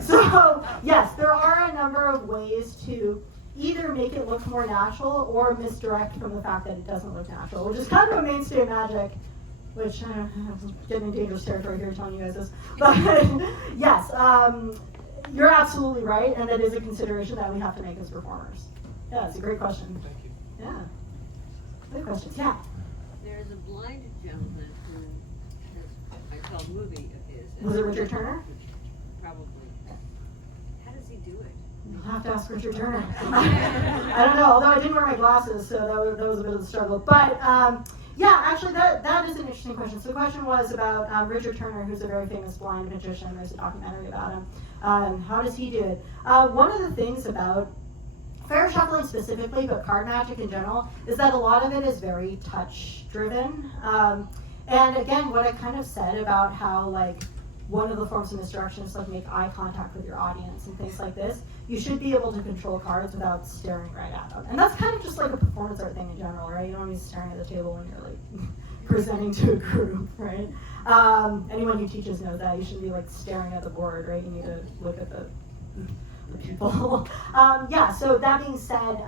So yes, there are a number of ways to either make it look more natural or misdirect from the fact that it doesn't look natural, which is kind of a mainstay of magic. Which I'm getting in dangerous territory here telling you guys this. But yes, you're absolutely right, and that is a consideration that we have to make as performers. Yeah, it's a great question. Thank you. Yeah. Good questions. Yeah. There's a blind gentleman who I saw a movie of his. Was it Richard Turner? Probably. How does he do it? You'll have to ask Richard Turner. I don't know, although I didn't wear my glasses, so that was a bit of a struggle. But yeah, actually, that is an interesting question. So the question was about Richard Turner, who's a very famous blind magician. There's a documentary about him. How does he do it? One of the things about pharaoh shuffling specifically, but card magic in general, is that a lot of it is very touch-driven. And again, what I kind of said about how, like, one of the forms of misdirection is like make eye contact with your audience and things like this. You should be able to control cards without staring right at them. And that's kind of just like a performance art thing in general, right? You don't want to be staring at the table when you're like presenting to a group, right? Anyone who teaches knows that. You shouldn't be like staring at the board, right? You need to look at the people mindful. Yeah, so that being said,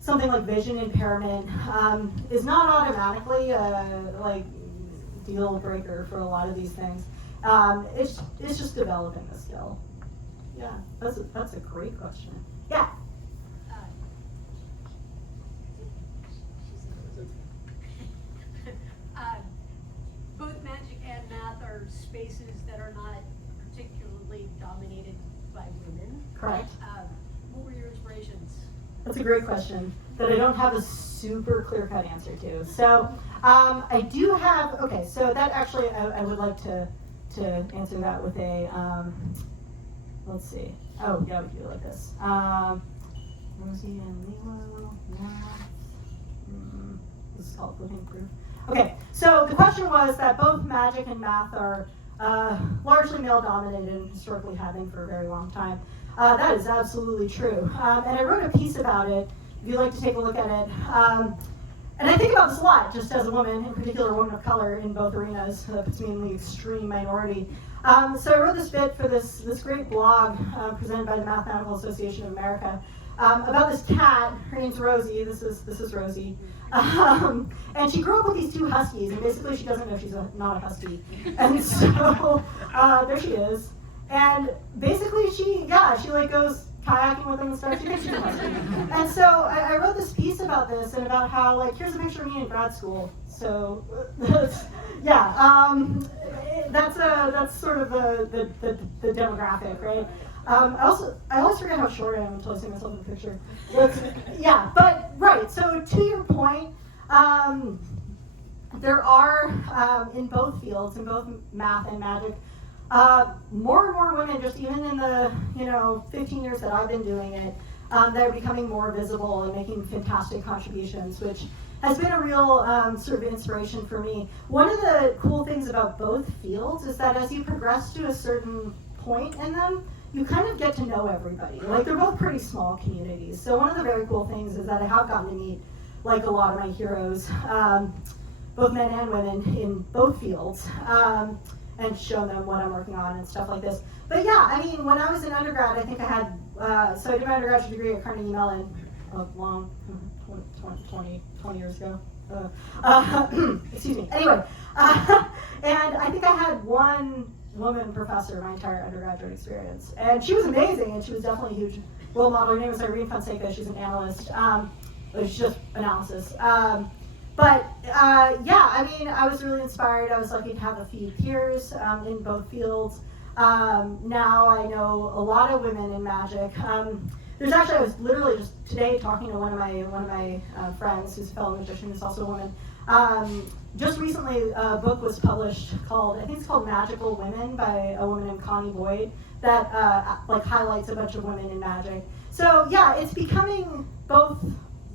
something like vision impairment is not automatically a deal breaker for a lot of these things. It's just developing the skill. Yeah, that's a great question. Yeah. Both magic and math are spaces that are not particularly dominated by women. Correct. What were your inspirations? That's a great question that I don't have a super clear-cut answer to. So I do have, okay, so that actually I would like to answer that with a, let's see. Oh, yeah, we can do it like this. Rosie and Lilo, math. This is called living proof. Okay, so the question was that both magic and math are largely male-dominated and historically have been for a very long time. That is absolutely true. And I wrote a piece about it, if you'd like to take a look at it. And I think about this a lot, just as a woman, in particular a woman of color in both arenas, puts me in the extreme minority. So I wrote this bit for this great blog presented by the Mathematical Association of America about this cat. Her name's Rosie. This is Rosie. And she grew up with these two huskies, and basically she doesn't know she's not a husky. And so there she is. And basically she like goes kayaking with them and stuff. She thinks she's a husky. And so I wrote this piece about this and about how, like, here's a picture of me in grad school. So that's sort of the demographic, right? I always forget how short I am until I see myself in the picture. Yeah, but right. So to your point, there are in both fields, in both math and magic, more and more women, just even in the 15 years that I've been doing it, that are becoming more visible and making fantastic contributions, which has been a real sort of inspiration for me. One of the cool things about both fields is that as you progress to a certain point in them, you kind of get to know everybody. Like, they're both pretty small communities. So one of the very cool things is that I have gotten to meet, like, a lot of my heroes, both men and women in both fields, and show them what I'm working on and stuff like this. But yeah, I mean, when I was in undergrad, I think I had, so I did my undergraduate degree at Carnegie Mellon a long, 20 years ago. Excuse me. Anyway, and I think I had one woman professor my entire undergraduate experience. And she was amazing, and she was definitely a huge role model. Her name is Irene Fonseca. She's an analyst. It's just analysis. But yeah, I mean, I was really inspired. I was lucky to have a few peers in both fields. Now I know a lot of women in magic. There's actually, I was literally just today talking to one of my friends who's a fellow magician, who's also a woman. Just recently, a book was published called, I think it's called Magical Women by a woman named Connie Boyd, that like highlights a bunch of women in magic. So yeah, it's becoming both.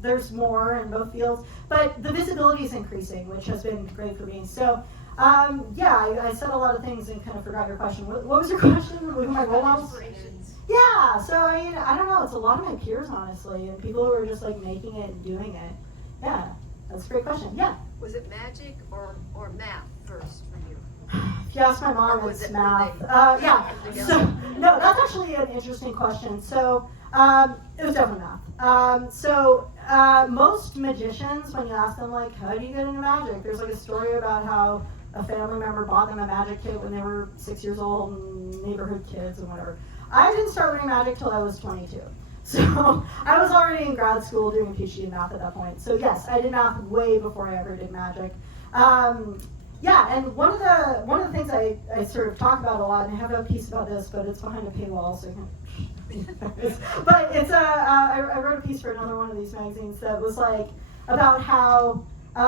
There's more in both fields, but the visibility is increasing, which has been great for me. So yeah, I said a lot of things and kind of forgot your question. What was your question? Who my role models? Yeah, so I mean, I don't know, it's a lot of my peers, honestly, and people who are just like making it and doing it. Yeah, that's a great question. Yeah. Was it magic or math first for you? If you ask my mom, it's math. Yeah, so, no, that's actually an interesting question. So it was definitely math. Most magicians, when you ask them, like, how do you get into magic? There's like a story about how a family member bought them a magic kit when they were 6 years old, and neighborhood kids and whatever. I didn't start learning magic till I was 22. So I was already in grad school doing a PhD in math at that point. So yes, I did math way before I ever did magic. Yeah, and one of the things I sort of talk about a lot, and I have a piece about this, but it's behind a paywall, so you can. But it's I wrote a piece for another one of these magazines that was like about how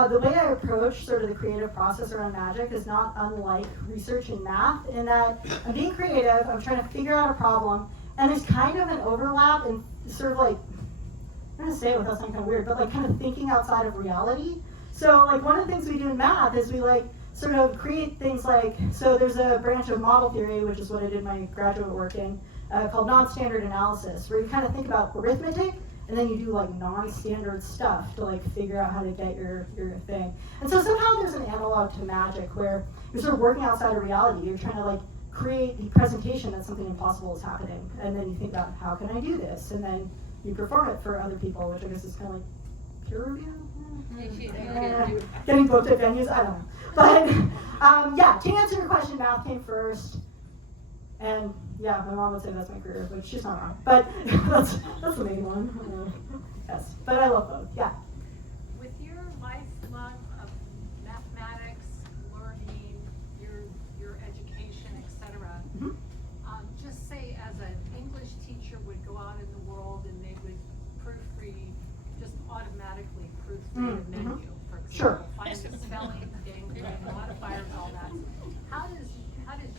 the way I approach sort of the creative process around magic is not unlike research in math, in that I'm being creative, I'm trying to figure out a problem, and there's kind of an overlap in sort of like, I'm gonna say it without sounding kind of weird, but like kind of thinking outside of reality. So like one of the things we do in math is we like sort of create things like, so there's a branch of model theory, which is what I did my graduate work in, called non-standard analysis, where you kind of think about arithmetic, and then you do like non-standard stuff to like figure out how to get your thing. And so somehow there's an analog to magic where you're sort of working outside of reality. You're trying to like create the presentation that something impossible is happening, and then you think about how can I do this, and then you perform it for other people, which I guess is kind of like peer review. Getting booked at venues, I don't know. But yeah, to answer your question, math came first. And yeah, my mom would say that's my career, but she's not wrong. But that's the main one. Yes, but I love both, yeah. With your lifelong of mathematics, learning, your education, etc., just say as an English teacher would go out in the world and they would proofread, just automatically proofread a menu, for example. Sure. Find the spelling, the modifiers, all that. How does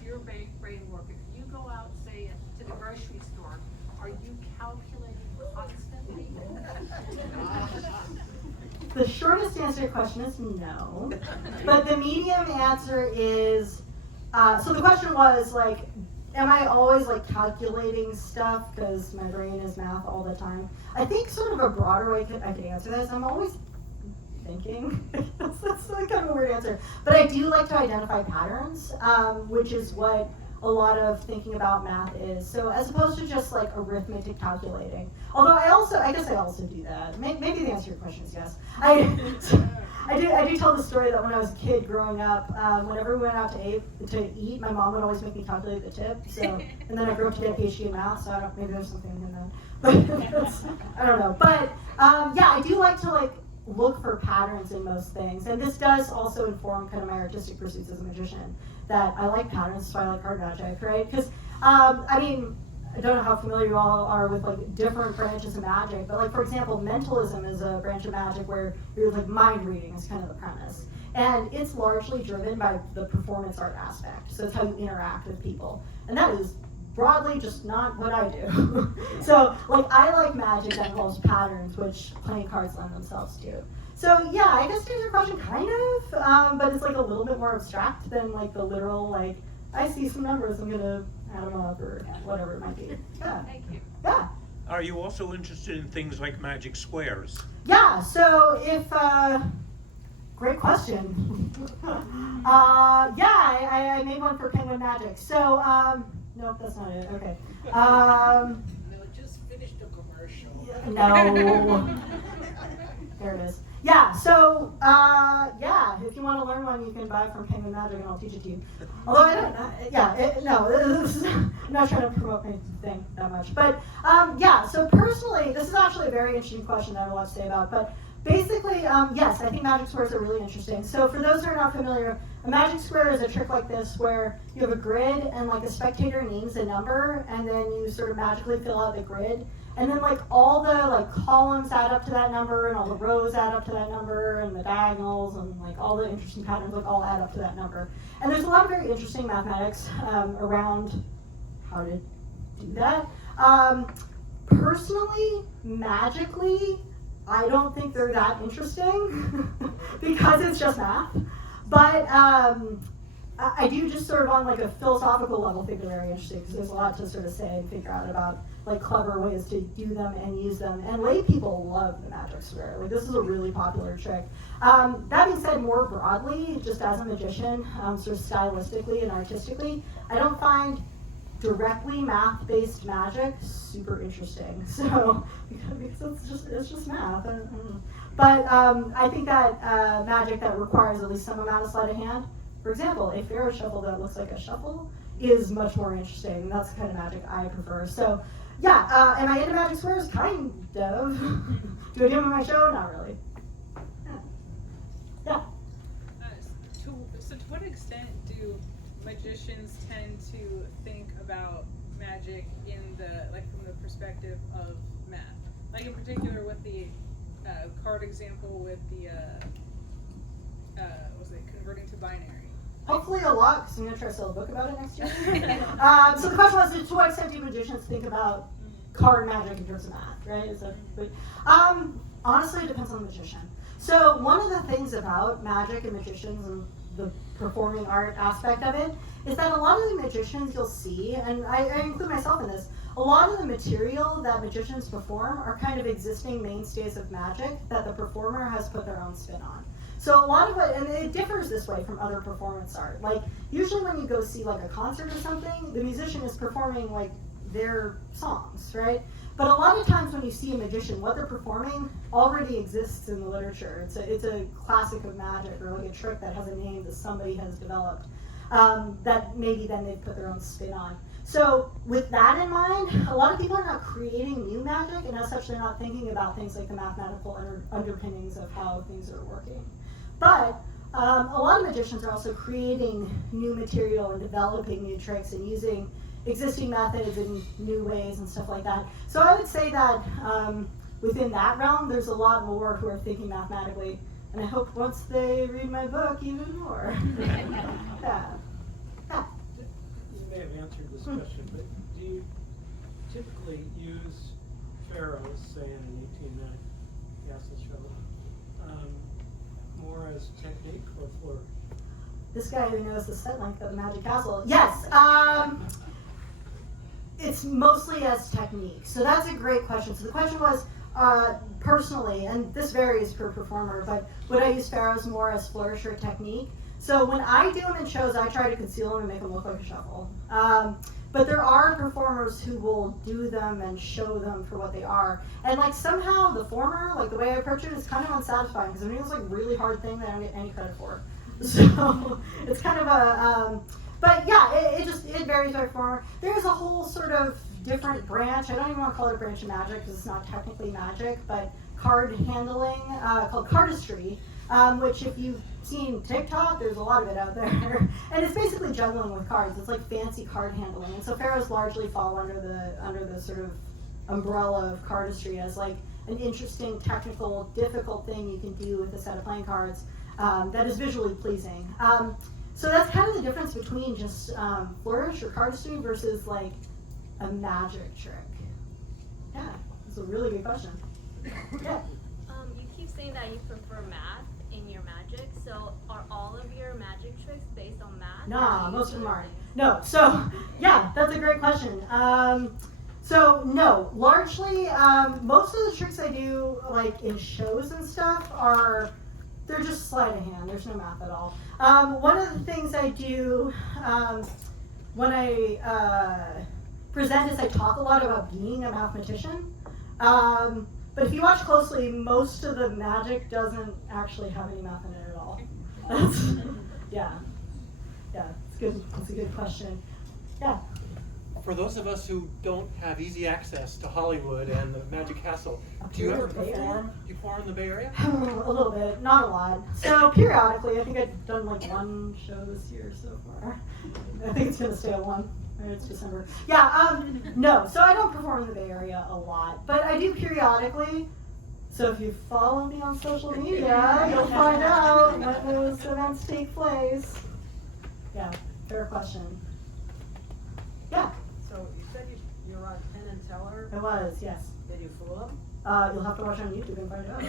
your brain work? If you go out, say, to the grocery store, are you calculating constantly? The shortest answer to your question is no. But the medium answer is, so the question was like, am I always like calculating stuff because my brain is math all the time? I think sort of a broader way I could answer this, I'm always thinking. That's like kind of a weird answer. But I do like to identify patterns, which is what a lot of thinking about math is. So as opposed to just like arithmetic calculating. Although I guess I also do that. Maybe the answer to your question is yes. I do tell the story that when I was a kid growing up, whenever we went out to eat, my mom would always make me calculate the tip. So, and then I grew up to get a PhD in math, so maybe there's something in that. But I don't know. But yeah, I do like to like look for patterns in most things, and this does also inform kind of my artistic pursuits as a magician. That I like patterns, so I like card magic, right? Because I mean, I don't know how familiar you all are with like different branches of magic, but like for example, mentalism is a branch of magic where you're like mind reading is kind of the premise, and it's largely driven by the performance art aspect. So it's how you interact with people, and that is broadly just not what I do. So like I like magic that involves patterns, which playing cards lend themselves to. So yeah, I guess to answer your question, kind of, but it's like a little bit more abstract than like the literal like I see some numbers, I'm gonna add them up or whatever it might be. Yeah. Thank you. Yeah. Are you also interested in things like magic squares? Yeah. So if great question. Yeah, I made one for Penguin Magic. So no, that's not it. Okay. No, just finish the commercial. No. There it is. Yeah, so, yeah, if you want to learn one, you can buy it from Penguin Magic and I'll teach it to you. Although I don't, I'm not trying to promote my thing that much. But, yeah, so personally, this is actually a very interesting question that I have a lot to say about. But basically, yes, I think magic squares are really interesting. So for those who are not familiar, a magic square is a trick like this where you have a grid and like a spectator names a number and then you sort of magically fill out the grid. And then like all the like columns add up to that number and all the rows add up to that number and the diagonals and like all the interesting patterns like all add up to that number. And there's a lot of very interesting mathematics around how to do that. Personally, magically, I don't think they're that interesting because it's just math. But I do just sort of on like a philosophical level think they're very interesting because there's a lot to sort of say and figure out about like clever ways to do them and use them. And lay people love the magic square. Like this is a really popular trick. That being said, more broadly, just as a magician, sort of stylistically and artistically, I don't find directly math-based magic super interesting. So because it's just math. But I think that magic that requires at least some amount of sleight of hand, for example, a pharaoh shuffle that looks like a shuffle is much more interesting. That's the kind of magic I prefer. So yeah, am I into magic squares? Kind of. Do I do them in my show? Not really. Yeah. So to what extent do magicians tend to think about magic in the from the perspective of math? Like in particular with the card example with the converting to binary. Hopefully a lot, because I'm going to try to sell a book about it next year. So the question was, to what extent do magicians think about card magic in terms of math, right? Is that, honestly, it depends on the magician. So one of the things about magic and magicians and the performing art aspect of it is that a lot of the magicians you'll see, and I include myself in this, a lot of the material that magicians perform are kind of existing mainstays of magic that the performer has put their own spin on. So a lot of it, and it differs this way from other performance art. Like usually when you go see like a concert or something, the musician is performing like their songs, right? But a lot of times when you see a magician, what they're performing already exists in the literature. It's a classic of magic, or like a trick that has a name that somebody has developed that maybe then they've put their own spin on. So with that in mind, a lot of people are not creating new magic, and as such they're not thinking about things like the mathematical underpinnings of how things are working. But a lot of magicians are also creating new material and developing new tricks and using existing methods in new ways and stuff like that. So I would say that within that realm, there's a lot more who are thinking mathematically, and I hope once they read my book, even more. Yeah. You may have answered this question, but do you typically use pharaohs, say in an 18-minute castle show, more as technique or flourish? This guy who knows the set length of the Magic Castle. Yes. It's mostly as technique. So that's a great question. So the question was, personally, and this varies per performer, but would I use pharaohs more as flourish or technique? So when I do them in shows, I try to conceal them and make them look like a shuffle. But there are performers who will do them and show them for what they are. And like somehow the former, like the way I approach it, is kind of unsatisfying because I mean, it's like a really hard thing that I don't get any credit for. So it's kind of a, but yeah, it varies by performer. There's a whole sort of different branch. I don't even want to call it a branch of magic because it's not technically magic, but card handling called cardistry, which if you've seen TikTok, there's a lot of it out there. And it's basically juggling with cards. It's like fancy card handling. And so pharaohs largely fall under the sort of umbrella of cardistry as like an interesting, technical, difficult thing you can do with a set of playing cards that is visually pleasing. So that's kind of the difference between just flourish or cardistry versus like a magic trick. Yeah, it's a really good question. Yeah. You keep saying that you prefer math in your magic, so are all of your magic tricks based on math? Nah, most of them aren't. No, so yeah, that's a great question. So no, largely most of the tricks I do like in shows and stuff they're just sleight of hand. There's no math at all. One of the things I do when I present is I talk a lot about being a mathematician. But if you watch closely, most of the magic doesn't actually have any math in it at all. Yeah, it's good. It's a good question. Yeah. For those of us who don't have easy access to Hollywood and the Magic Castle, do you ever perform? Do you perform in the Bay Area? A little bit, not a lot. So periodically, I think I've done like one show this year so far. I think it's gonna stay at one. It's December. Yeah, no, so I don't perform in the Bay Area a lot, but I do periodically. So if you follow me on social media, you'll find out when those events take place. Yeah, fair question. Yeah. So you said you were on Penn Teller? I was, yes. Did you fool them? You'll have to watch on YouTube and find out.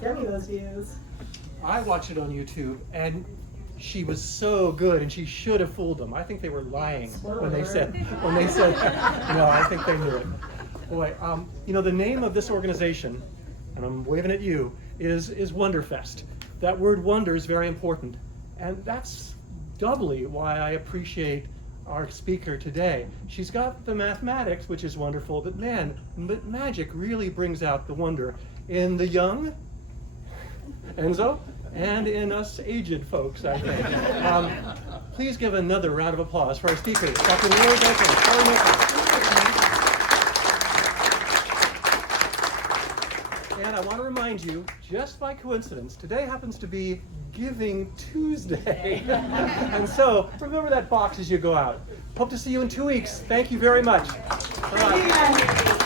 Get me those views. I watched it on YouTube, and she was so good, and she should have fooled them. I think they were lying when they said no. I think they knew it. Boy, you know the name of this organization, and I'm waving at you, is Wonderfest. That word "wonder" is very important, and that's doubly why I appreciate our speaker today. She's got the mathematics, which is wonderful, but man, magic really brings out the wonder in the young, Enzo, and in us aged folks, I think. Please give another round of applause for our speakers, Dr. Noquez and Tori. And I want to remind you, just by coincidence, today happens to be Giving Tuesday. And so, remember that box as you go out. Hope to see you in 2 weeks. Thank you very much. Bye.